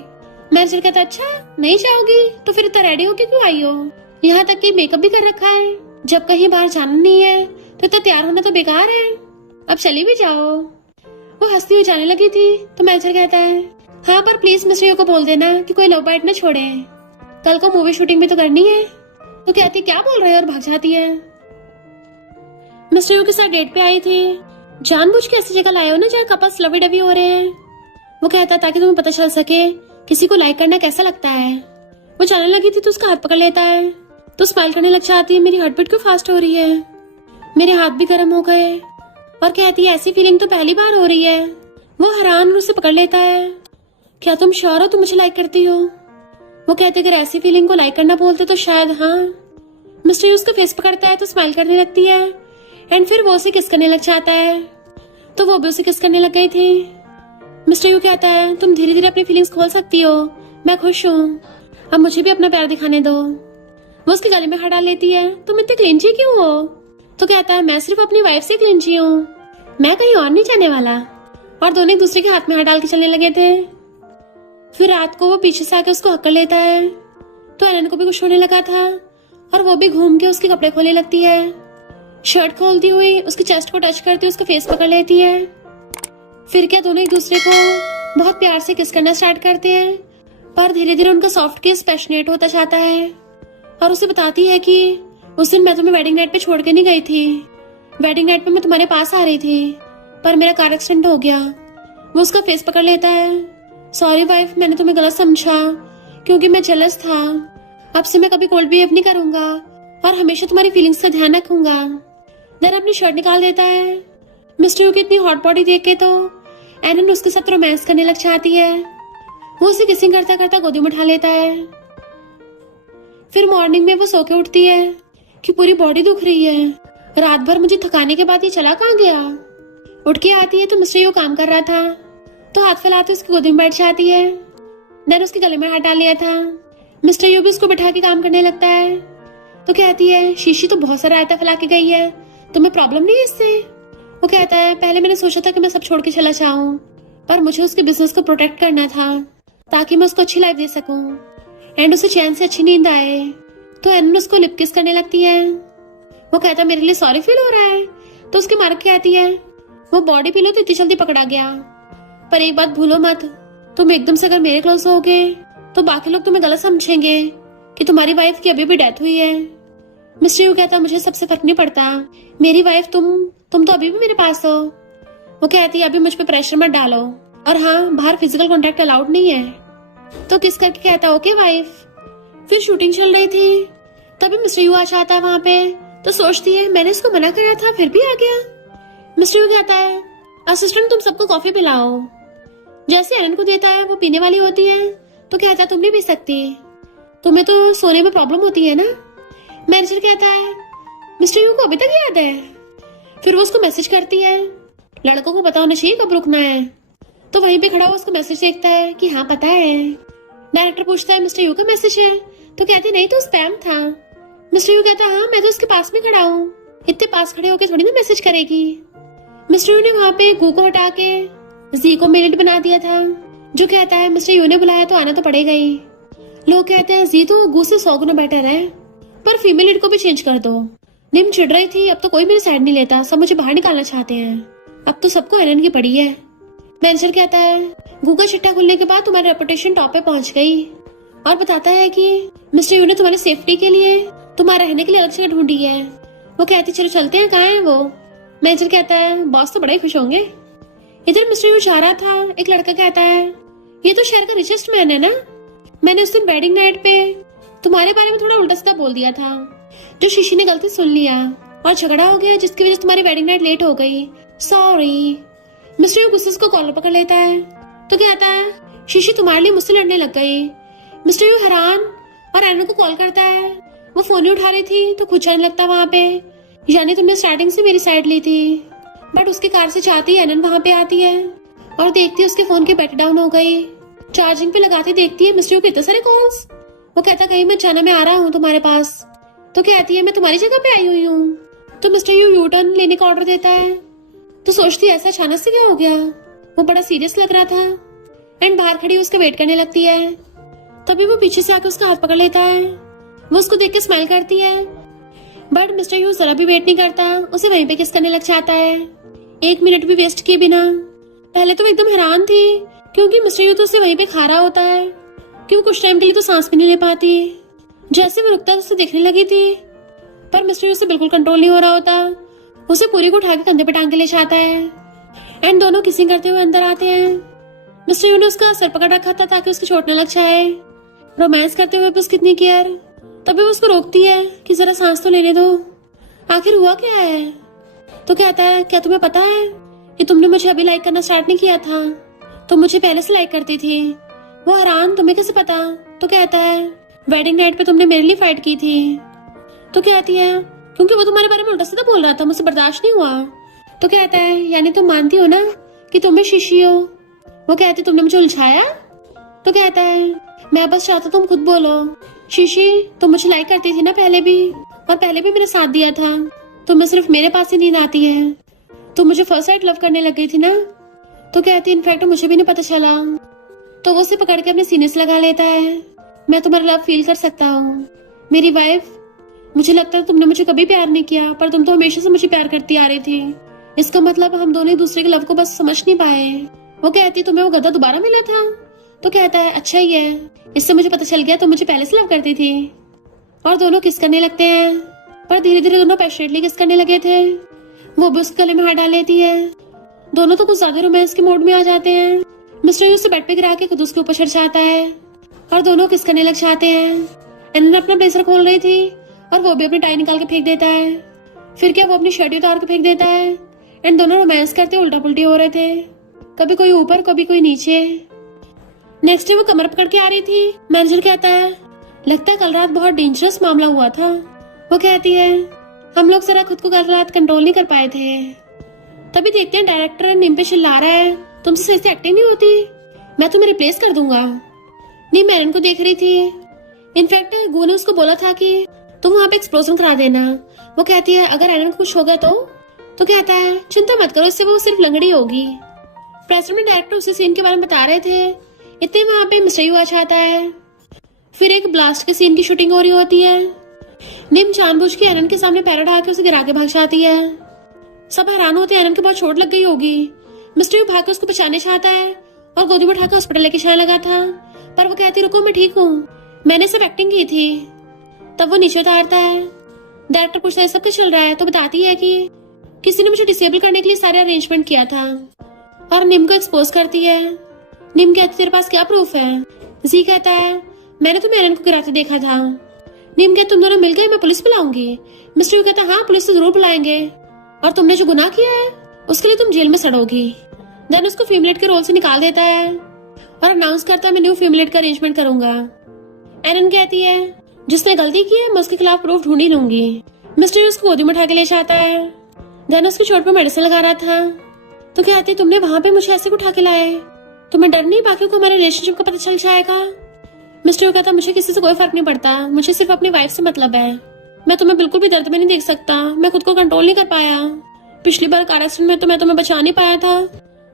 मैनेजर कहता अच्छा नहीं जाओगी तो फिर इतना रेडी होके क्यों आई हो, यहाँ तक कि मेकअप भी कर रखा है, जब कहीं बाहर जाना नहीं है तो इतना तैयार होना तो बेकार है, अब चली भी जाओ। वो हंसती हुई जाने लगी थी तो मैनेजर कहता है हाँ पर प्लीज मिस्टर यू को बोल देना कि कोई लव बाइट न छोड़े, कल को मूवी शूटिंग भी तो करनी है। तो कहती क्या बोल रहे हो और भाग जाती है। मिस्टर यू के साथ डेट पे आई थी, जानबूझ के ऐसी जगह लाए हो ना जहाँ कपल्स लवी डवी हो रहे हैं। वो कहता ताकि तुम्हें पता चल सके किसी को लाइक करना कैसा लगता है। वो जाने लगी थी तो उसका हाथ पकड़ लेता है तो स्माइल करने लग जाती है, मेरी हार्ट बीट क्यों फास्ट हो रही है, मेरे हाथ भी गर्म हो गए। और कहती है ऐसी फीलिंग तो पहली बार हो रही है। वो हैरान उसे पकड़ लेता है, क्या तुम श्योर हो तुम मुझे लाइक करती हो। वो कहते अगर ऐसी फीलिंग को लाइक करना बोलते तो शायद हाँ। मिस्टर यू उसका फेस पकड़ता है तो स्माइल करने लगती है एंड फिर वो उसे किस करने लग जाता है तो वो भी उसे किस करने लग गई थी। मिस्टर यू कहता है तुम धीरे धीरे अपनी फीलिंग्स खोल सकती हो, मैं खुश हूँ, अब मुझे भी अपना प्यार दिखाने दो। वो उसके गले में हाथ डाल लेती है, तुम इतने क्लिंची क्यों हो। तो कहता है मैं सिर्फ अपनी वाइफ से क्लिंची हूँ, मैं कहीं और नहीं जाने वाला। और दोनों एक दूसरे के हाथ में हाथ डाल के चलने लगे थे। फिर रात को वो पीछे से आके उसको हक कर लेता है तो एलन को भी कुछ होने लगा था और वो भी घूम के उसके कपड़े खोलने लगती है। शर्ट खोलती हुई उसकी चेस्ट को टच करती हुई उसका फेस पकड़ लेती है। फिर क्या दोनों एक दूसरे को बहुत प्यार से किस करना स्टार्ट करते हैं, पर धीरे धीरे उनका सॉफ्ट किस पैशनेट होता जाता है। और उसे बताती है कि उस दिन मैं तुम्हें वेडिंग नाइट पे छोड़ के नहीं गई थी, वेडिंग नाइट पे मैं तुम्हारे पास आ रही थी पर मेरा कार एक्सीडेंट हो गया। वो उसका फेस पकड़ लेता है, सॉरी वाइफ मैंने तुम्हें गलत समझा क्योंकि मैं जेलस था, अब से मैं कभी कोल्ड बिहेव नहीं करूंगा और हमेशा तुम्हारी फीलिंग्स का ध्यान रखूंगा। देन अपनी शर्ट निकाल देता है। मिस्टर यू की इतनी हॉट बॉडी देख के तो एनन उसके साथ रोमांस करने लग जाती है। वो उसे किसिंग करता करता गोदी में उठा लेता है। फिर मॉर्निंग में वो सो के उठती है कि पूरी बॉडी दुख रही है, रात भर मुझे थकाने के बाद ये चला कहाँ गया। उठ के आती है तो मिस्टर यू काम कर रहा था, तो हाथ फैलाते उसकी गोदी में बैठ जाती है। देन उसके गले में हाथ डाल लिया था। मिस्टर यू भी उसको बिठा के काम करने लगता है। तो कहती है शीशी तो बहुत सारा रायता फैला के गई है, तुम्हें प्रॉब्लम नहीं है इससे। वो कहता है पहले मैंने सोचा था कि मैं सब छोड़ के चला जाऊं, पर मुझे उसके बिजनेस को प्रोटेक्ट करना था ताकि मैं उसको अच्छी लाइफ दे सकूं एंड उसे चैन से अच्छी नींद आए। तो एनन उसको लिप किस करने लगती है। वो कहता है मेरे लिए सॉरी फील हो रहा है। तो उसकी मार के आती है वो बॉडी पिलो तो इतनी जल्दी पकड़ा गया, पर एक बात भूलो मत, तुम एकदम से अगर मेरे क्लोज होगे तो बाकी लोग तुम्हें गलत समझेंगे कि तुम्हारी वाइफ की अभी भी डेथ हुई है। मिस्टर यू कहता मुझे सबसे फर्क नहीं पड़ता, मेरी वाइफ तुम तो अभी भी मेरे पास हो। वो कहती है अभी मुझ पे प्रेशर मत डालो, और हाँ बाहर फिजिकल कांटेक्ट अलाउड नहीं है। तो किस करके कहता ओके वाइफ। फिर शूटिंग चल रही थी, तभी मिस्टर यू आ जाता है वहां पे। तो सोचती है मैंने इसको मना करा था फिर भी आ गया। मिस्टर यू कहता है असिस्टेंट तुम सबको कॉफी पिलाओ। जैसे एलन को देता है वो पीने वाली होती है, तो कहता है तुम नहीं पी सकती, तुम्हें तो सोने में प्रॉब्लम होती है ना। मैनेजर कहता है मिस्टर यू को अभी तक याद है। फिर वो उसको मैसेज करती है, लड़कों को पता होना चाहिए कब रुकना है। तो वहीं पे खड़ा हुआ उसको मैसेज देखता है कि हाँ पता है। डायरेक्टर पूछता है मिस्टर यू का मैसेज है, तो कहती नहीं तो स्पैम था। मिस्टर यू कहता हाँ मैं तो उसके पास में खड़ा हूँ, इतने पास खड़े होके थोड़ी ना मैसेज करेगी। मिस्टर यू ने वहाँ पे गू को हटा के जी को मिनट बना दिया था, जो कहता है मिस्टर यू ने बुलाया तो आना तो पड़ेगा ही। लोग कहते हैं जी तो गू से 100 गुना बेटर है, पर फीमेल लीड को भी चेंज कर दो। निम चिढ़ रही थी अब तो कोई मेरी साइड नहीं लेता, सब मुझे बाहर निकालना चाहते हैं, अब तो सबको एलन की पड़ी है। मैनेजर कहता है गू का चिट्टा खुलने के बाद तुम्हारी रेपुटेशन टॉप पे पहुंच गई, और बताता है कि मिस्टर यू ने तुम्हारी सेफ्टी के लिए तुम्हारा रहने के लिए अलग जगह ढूंढी है। वो कहती चलो चलते हैं, कहाँ है वो। मैनेजर कहता है बॉस तो बड़े खुश होंगे। इधर मिस्टर यू जा रहा था, एक लड़का कहता है ये तो शहर का रिचेस्ट मैन है ना, मैंने उस दिन वेडिंग नाइट पे तुम्हारे बारे में थोड़ा उल्टा सीधा बोल दिया था, जो शीशी ने गलती सुन लिया और झगड़ा हो गया जिसकी वजह से तुम्हारी वेडिंग नाइट लेट हो गई, सॉरी। मिस्टर यू गुस्से को कॉलर पकड़ लेता है, तो कहता है शीशी तुम्हारे लिए मुझसे लड़ने लग गई। मिस्टर यू हैरान और एनन को कॉल करता है, वो फोन ही उठा रही थी तो खुद जाने लगता वहाँ पे, यानी तुमने स्टार्टिंग से मेरी साइड ली थी। बट उसकी कार से जाती है एनन वहाँ पे आती है और देखती है उसके फोन की बैटरी डाउन हो गई। चार्जिंग पे लगाती देखती है मिस्टर यू के इतने सारे कॉल्स। वो कहता कहीं मत जाना, मैं आ रहा हूँ तुम्हारे पास। तो कहती है मैं तुम्हारी जगह पे आई हुई हूँ। तो मिस्टर यू टर्न लेने का ऑर्डर देता है, तो सोचती है ऐसा अचानक से क्या हो गया। वो बड़ा सीरियस लग रहा था एंड बाहर खड़ी उसके वेट करने लगती है। तभी वो पीछे से आकर उसका हाथ पकड़ लेता है, वो उसको देख के स्माइल करती है, बट मिस्टर यू जरा भी वेट नहीं करता, उसे वहीं पे किस करने लग जाता है, 1 मिनट भी वेस्ट किए बिना। पहले तो एकदम हैरान थी क्योंकि मिस्टर यू तो उसे वहीं पे खा रहा होता है, क्योंकि कुछ टाइम के लिए तो सांस भी नहीं ले पाती। जैसे वो रुकता उसे देखने लगी थी, पर मिस्टर यू से बिल्कुल कंट्रोल नहीं हो रहा होता, उसे पूरी को उठा के कंधे पे टांग के ले जाता है एंड दोनों किसिंग करते हुए अंदर आते हैं। मिस्टर यू ने उसका सर पकड़ रखा था ताकि उसकी चोट न लग जाए, रोमांस करते हुए भी उसकी कितनी केयर। तभी वो उसको रोकती है कि जरा सांस तो लेने दो, आखिर हुआ क्या है। तो कहता है क्या तुम्हें पता है कि तुमने मुझे अभी लाइक करना स्टार्ट नहीं किया था, तुम मुझे पहले से लाइक करती थी। वो हैरान तुम्हें कैसे पता। तो कहता है वेडिंग नाइट पे तुमने मेरे लिए फाइट की थी। तो कहती है क्योंकि वो तुम्हारे बारे में उल्टा सीधा बोल रहा था, मुझसे बर्दाश्त नहीं हुआ। तो कहता है यानी तुम मानती हो ना कि तुम भी शीशी हो। वो कहती तुमने मुझे उलझाया। तो कहता है मैं बस चाहता तुम खुद बोलो, शीशी तुम मुझे लाइक करती थी ना पहले भी, और पहले भी मेरा साथ दिया था, तुम्हें सिर्फ मेरे पास ही नींद आती है, तुम मुझे फर्स्ट साइड लव करने लग गई थी ना। तो कहती इनफैक्ट मुझे भी नहीं पता चला। तो वो उसे पकड़ के अपने सीने से लगा लेता है, मैं तुम्हारा लव फील कर सकता हूँ मेरी वाइफ, मुझे लगता है तुमने मुझे कभी प्यार नहीं किया, पर तुम तो हमेशा से मुझे प्यार करती आ रही थी, इसका मतलब हम दोनों एक दूसरे के लव को बस समझ नहीं पाए। वो कहती तुम्हें वो गधा दोबारा मिला था। तो कहता है अच्छा ही है, इससे मुझे पता चल गया तुम मुझे पहले से लव करती थी। और दोनों किस करने लगते हैं, पर धीरे धीरे दोनों पैशनेटली किस करने लगे थे। वो भी उसके गले में हाथ डाल लेती है, दोनों तो कुछ ज्यादा रोमांस के मोड में आ जाते हैं। मिस्टर यू उसे बेड पे गिरा के खुद उसके ऊपर चढ़ जाता है और दोनों किस करने लग जाते हैं। एनन अपना ब्लेजर खोल रही थी और वो भी अपनी टाई निकाल के फेंक देता है, फिर क्या वो अपनी शर्ट उतार के फेंक देता है एंड दोनों रोमांस करते उल्टा पुल्टी हो रहे थे, कभी कोई ऊपर कभी कोई नीचे। नेक्स्ट डे वो कमर पकड़ के आ रही थी। मैनेजर कहता है लगता है कल रात बहुत डेंजरस मामला हुआ था। वो कहती है हम लोग जरा खुद को कल रात कंट्रोल नहीं कर पाए थे। तभी देखते हैं डायरेक्टर निम पे चिल्ला रहा है, तुमसे सही से एक्टिंग नहीं होती, मैं तुम्हें रिप्लेस कर दूंगा। निम एरन को देख रही थी। इनफैक्ट गू ने उसको बोला था कि तुम वहां पे एक्सप्लोजन करा देना। वो कहती है अगर एरन को कुछ होगा तो कहता है चिंता मत करो, इससे वो सिर्फ लंगड़ी होगी। प्रेसिडेंट डायरेक्टर उसी सीन के बारे में बता रहे थे, इतने वहां पे मिस्टर यू आ जाता है। फिर एक ब्लास्ट के सीन की शूटिंग हो रही होती है। निम जानबूझ के एरन के सामने पैरा ढा के उसे गिरा के भाग जाती है। सब हैरान होते हैं, एरन के बहुत चोट लग गई होगी। मिस्टर यू भाग के उसको बचाने चाहता है और गोदी में उठाकर हॉस्पिटल लेके जाने लगा था, पर वो कहती रुको मैं ठीक हूँ, मैंने सब एक्टिंग की थी। तब वो नीचे उतारता है। डायरेक्टर पूछता है सब कुछ चल रहा है, तो बताती है कि किसी ने मुझे डिसेबल करने के लिए सारे अरेंजमेंट किया था, और निम को एक्सपोज करती है। निम कहती तेरे पास क्या प्रूफ है? जी कहता है मैंने तुम्हें एरन को गिराते देखा था। निम कहती तुम दोनों मिल गए, मैं पुलिस बुलाऊंगी। मिस्टर यू कहता हाँ पुलिस तो जरूर बुलाएंगे, और तुमने जो गुनाह किया है उसके लिए तुम जेल में सड़ोगी। देन उसको फीमेलेट के रोल से निकाल देता है और अनाउंस करता है मैं न्यू फीमेलेट का अरेंजमेंट करूंगा। एरन कहती है जिसने गलती की है मैं उसके खिलाफ प्रूफ ढूंढ ही लूंगी। मिस्टर उसको गोदी में उठा के ले जाता है। देन उसके चोट पे मेडिसिन लगा रहा था, तो कहती तुमने वहां पे मुझे ऐसे उठा के लाए, तुम्हें डर नहीं बाकियों को हमारे रिलेशनशिप का पता चल जाएगा? मिस्टर यू कहता मुझे किसी से कोई फर्क नहीं पड़ता, मुझे सिर्फ अपनी वाइफ से मतलब है। मैं तुम्हें बिल्कुल भी दर्द में नहीं देख सकता, मैं खुद को कंट्रोल नहीं कर पाया। पिछली बार कार एक्सीडेंट में तो मैं तुम्हें बचा नहीं पाया था,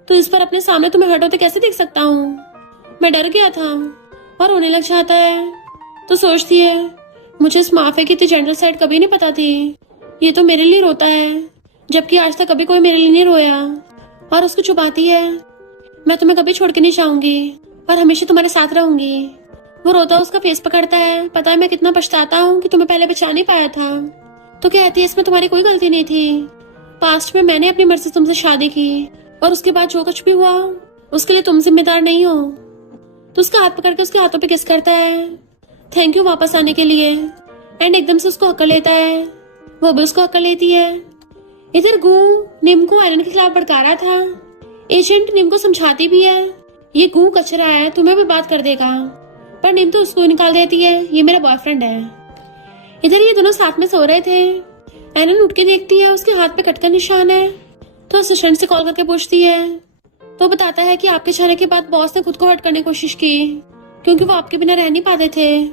तो इस पर अपने सामने तुम्हें हर्ट होते कैसे देख सकता हूँ? मैं डर गया था। और रोने लग जाता है। तो सोचती है मुझे इस माफिया की इतनी जेंटल साइड कभी नहीं पता थी, ये तो मेरे लिए रोता है, जबकि आज तक कभी कोई मेरे लिए नहीं रोया। और उसको छुपाती है मैं तुम्हें कभी छोड़ के नहीं जाऊंगी और हमेशा तुम्हारे साथ रहूंगी। वो रोता उसका फेस पकड़ता है, पता है मैं कितना पछताता हूँ कि तुम्हें पहले बचा नहीं पाया था। तो कहती है इसमें तुम्हारी कोई गलती नहीं थी, पास्ट में मैंने अपनी मर्जी से तुमसे शादी की, और उसके बाद जो कुछ भी हुआ उसके लिए तुम जिम्मेदार नहीं हो। तो उसका हाथ पकड़ के उसके हाथों पे किस करता है, थैंक यू वापस आने के लिए। एंड एकदम से उसको हक्का लेता है, वो भी उसको हक्का लेती है। इधर गू निम को एरन के खिलाफ भड़का रहा था। एजेंट निम को समझाती भी है ये गू कचरा है, तुम्हें भी बात कर देगा, पर निम तो उसको निकाल देती है ये मेरा बॉयफ्रेंड है। इधर ये दोनों साथ में सो रहे थे। एरन उठ के देखती है उसके हाथ पे कट का निशान है, तो असिस्टेंट से कॉल करके पूछती है, तो बताता है कि आपके जाने के बाद बॉस ने खुद को हर्ट करने की कोशिश की, क्योंकि वो आपके बिना रह नहीं पाते थे।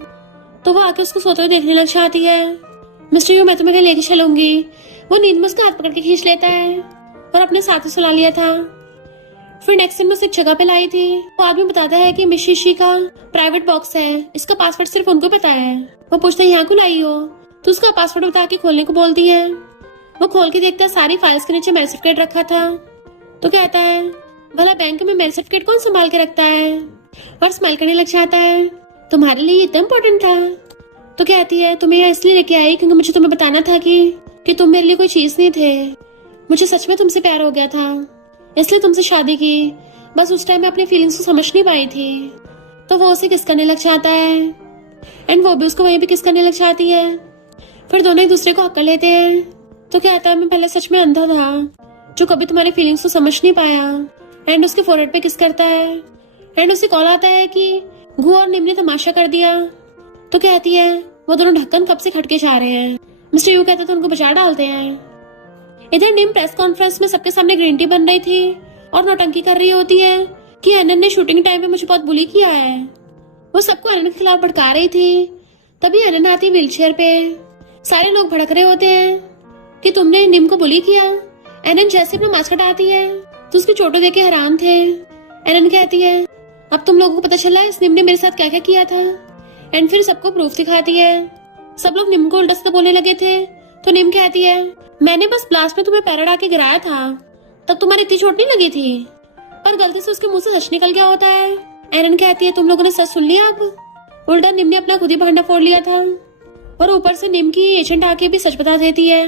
तो वो आके उसको सोते हुए देखने लग जाती है। मिस्टर यू मैं तुम्हें कहीं लेके चलूंगी। वो नींद में उसका हाथ पकड़ के खींच लेता है और अपने साथ ही सुला लिया था। फिर नेक्स्ट दिन में उसे एक जगह पे लाई थी। वो आदमी बताता है कि मिस शीशी का प्राइवेट बॉक्स है, इसका पासवर्ड सिर्फ उनको पता है। वो पूछते हैं यहाँ क्यों लाई हो, तो उसका पासवर्ड बता के खोलने को बोलती है। वो खोल के देखता है सारी फाइल्स के नीचे मैरिज सर्टिफिकेट रखा था। तो कहता है भला बैंक में मैरिज सर्टिफिकेट कौन संभाल के रखता है, और स्माइल करने लग जाता है तुम्हारे लिए इतना इम्पोर्टेंट था। तो कहती है तुम्हें यहाँ इसलिए लेके आई क्योंकि मुझे तुम्हें बताना था कि तुम मेरे लिए कोई चीज नहीं थे, मुझे सच में तुमसे प्यार हो गया था, इसलिए तुमसे शादी की। बस उस टाइम मैं अपनी फीलिंग्स को समझ नहीं पाई थी। तो वो उसे किस करने लग जाता है, एंड वो भी उसको वहीं पे किस करने लग जाती है। फिर दोनों एक दूसरे को हक कर लेते हैं। तो कहता है मैं पहले सच में अंधा था जो कभी तुम्हारी फीलिंग्स को समझ नहीं पाया। एंड उसके फोरहेड पे किस करता है। एंड उसे कॉल आता है कि गू और निम ने तमाशा कर दिया। तो कहती है वो दोनों ढक्कन कब से खटके जा रहे हैं। मिस्टर यू कहते तो उनको बचा डालते हैं। इधर निम प्रेस कॉन्फ्रेंस में सबके सामने ग्रीन टी बन रही थी और नौटंकी कर रही होती है कि एनन ने शूटिंग टाइम पे मुझे बहुत बुली किया है। वो सबको एनन के खिलाफ भड़का रही थी। तभी एनन आती व्हील चेयर पे। सारे लोग भड़क रहे होते हैं कि तुमने निम को बुली किया। एनन जैसे अपना मास्क हटाती है तो उसकी चोटों देख के हैरान थे। एनन कहती है अब तुम लोगों को पता चला इस निम ने मेरे साथ क्या क्या किया था। एंड फिर सबको प्रूफ दिखाती है। सब लोग निम को उल्टा सीधा बोलने लगे थे। तो निम कहती है मैंने बस ब्लास्ट में तुम्हें पैरा डाल के गिराया था, तब तुम्हारी इतनी चोट नहीं लगी थी, पर गलती से उसके मुंह से सच निकल गया होता है। एनन कहती है तुम लोगों ने सच सुन लिया। अब उल्टा निम ने अपना खुद ही भांडा फोड़ लिया था, और ऊपर से निम की एजेंट आके भी सच बता देती है।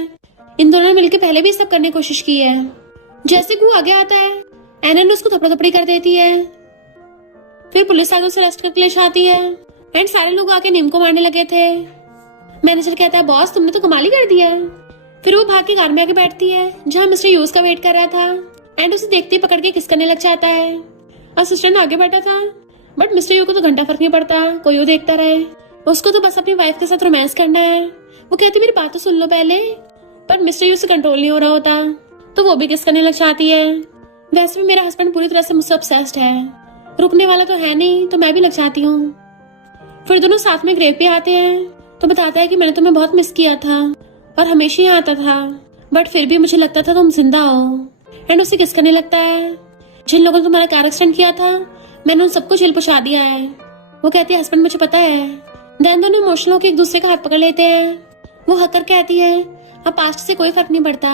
इन दोनों ने मिलकर पहले भी सब करने की कोशिश की है। जैसे गू आगे आता है एनन उसको थपड़ा थपड़ी कर देती है। फिर पुलिस आगे उसे अरेस्ट करके ले जाती है। एंड सारे लोग आके निम को मारने लगे थे। मैनेजर कहता है बॉस तुमने तो कमाल ही कर दिया। फिर वो भाग के कार में आके बैठती है जहाँ मिस्टर यूज का वेट कर रहा था। एंड उसे देखते ही पकड़ के किस करने लग जाता है। असिस्टेंट आगे बैठा था, बट मिस्टर यू को तो घंटा फर्क नहीं पड़ता, कोई वो देखता रहे। उसको तो बस अपनी वाइफ के साथ रोमांस करना है। वो कहती मेरी बात तो सुन लो पहले। पर मिस्टर यू से कंट्रोल नहीं हो रहा होता तो वो भी किस करने लग जाती है। वैसे भी मेरा हस्बैंड पूरी तरह से मुझसे ऑब्सेस्ड है, रुकने वाला तो है नहीं, तो मैं भी लग जाती हूँ। फिर दोनों साथ में ग्रेव पे आते हैं तो बताता है कि मैंने तुम्हें बहुत मिस किया था और हमेशा ही आता था, बट फिर भी मुझे लगता था तुम जिंदा हो। एंड उसे किस करने लगता है। जिन लोगों ने तुम्हारा कार एक्सीडेंट किया था मैंने उन सबको जेल पहुंचा दिया है। वो कहती है हस्बैंड मुझे पता है। देन दोनों इमोशनल होकर एक दूसरे का हाथ पकड़ लेते हैं। वो हकर कहती है अब पास्ट से कोई फर्क नहीं पड़ता,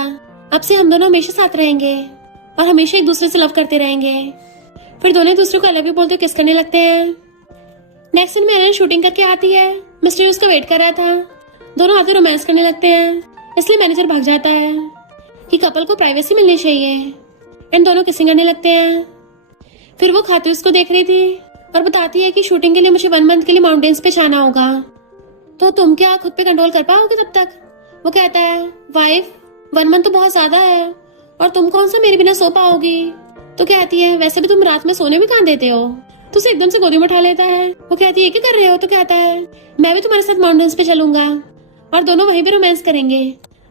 अब से हम दोनों हमेशा साथ रहेंगे और हमेशा एक दूसरे से लव करते रहेंगे। फिर दोनों एक दूसरे को आई लव यू बोलते किस करने लगते हैं। नेक्स्ट दिन में एलन शूटिंग करके आती है। मिस्टर उसका वेट कर रहा था। दोनों आते रोमांस करने लगते हैं, इसलिए मैनेजर भाग जाता है कि कपल को प्राइवेसी मिलनी चाहिए। एंड दोनों किसिंग करने लगते हैं। फिर वो खाते उसको देख रही थी और बताती है कि शूटिंग के लिए मुझे 1 मंथ के लिए माउंटेन्स पे जाना होगा, तो तुम क्या खुद पे कंट्रोल कर पाओगे तब तक। वो कहता है वाइफ 1 मंथ तो बहुत ज्यादा है और तुम कौन सा मेरे बिना सो पाओगी। तो कहती है वैसे भी तुम रात में सोने भी कहाँ देते हो। तो उसे एकदम से गोदी में उठा लेता है। वो कहती है क्या कर रहे हो। तो कहता है मैं भी तुम्हारे साथ माउंटेन्स पे चलूंगा और दोनों वहीं पे रोमांस करेंगे।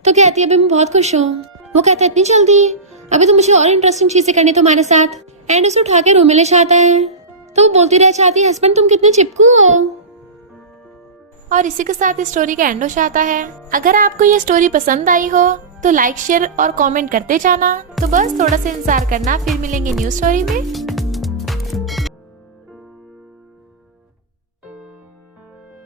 तो कहती है अभी मैं बहुत खुश हूँ। वो कहता है इतनी जल्दी, अभी तो मुझे और इंटरेस्टिंग चीजें करनी तुम्हारे साथ। एंड उसे उठा के रूम में ले जाता है। तो वो बोलती रह जाती है हस्बैंड तुम कितने चिपकू हो। और इसी के साथ इस स्टोरी का एंड हो जाता है। अगर आपको ये स्टोरी पसंद आई हो तो लाइक शेयर और कमेंट करते जाना। तो बस थोड़ा सा इंतजार करना, फिर मिलेंगे न्यू स्टोरी में।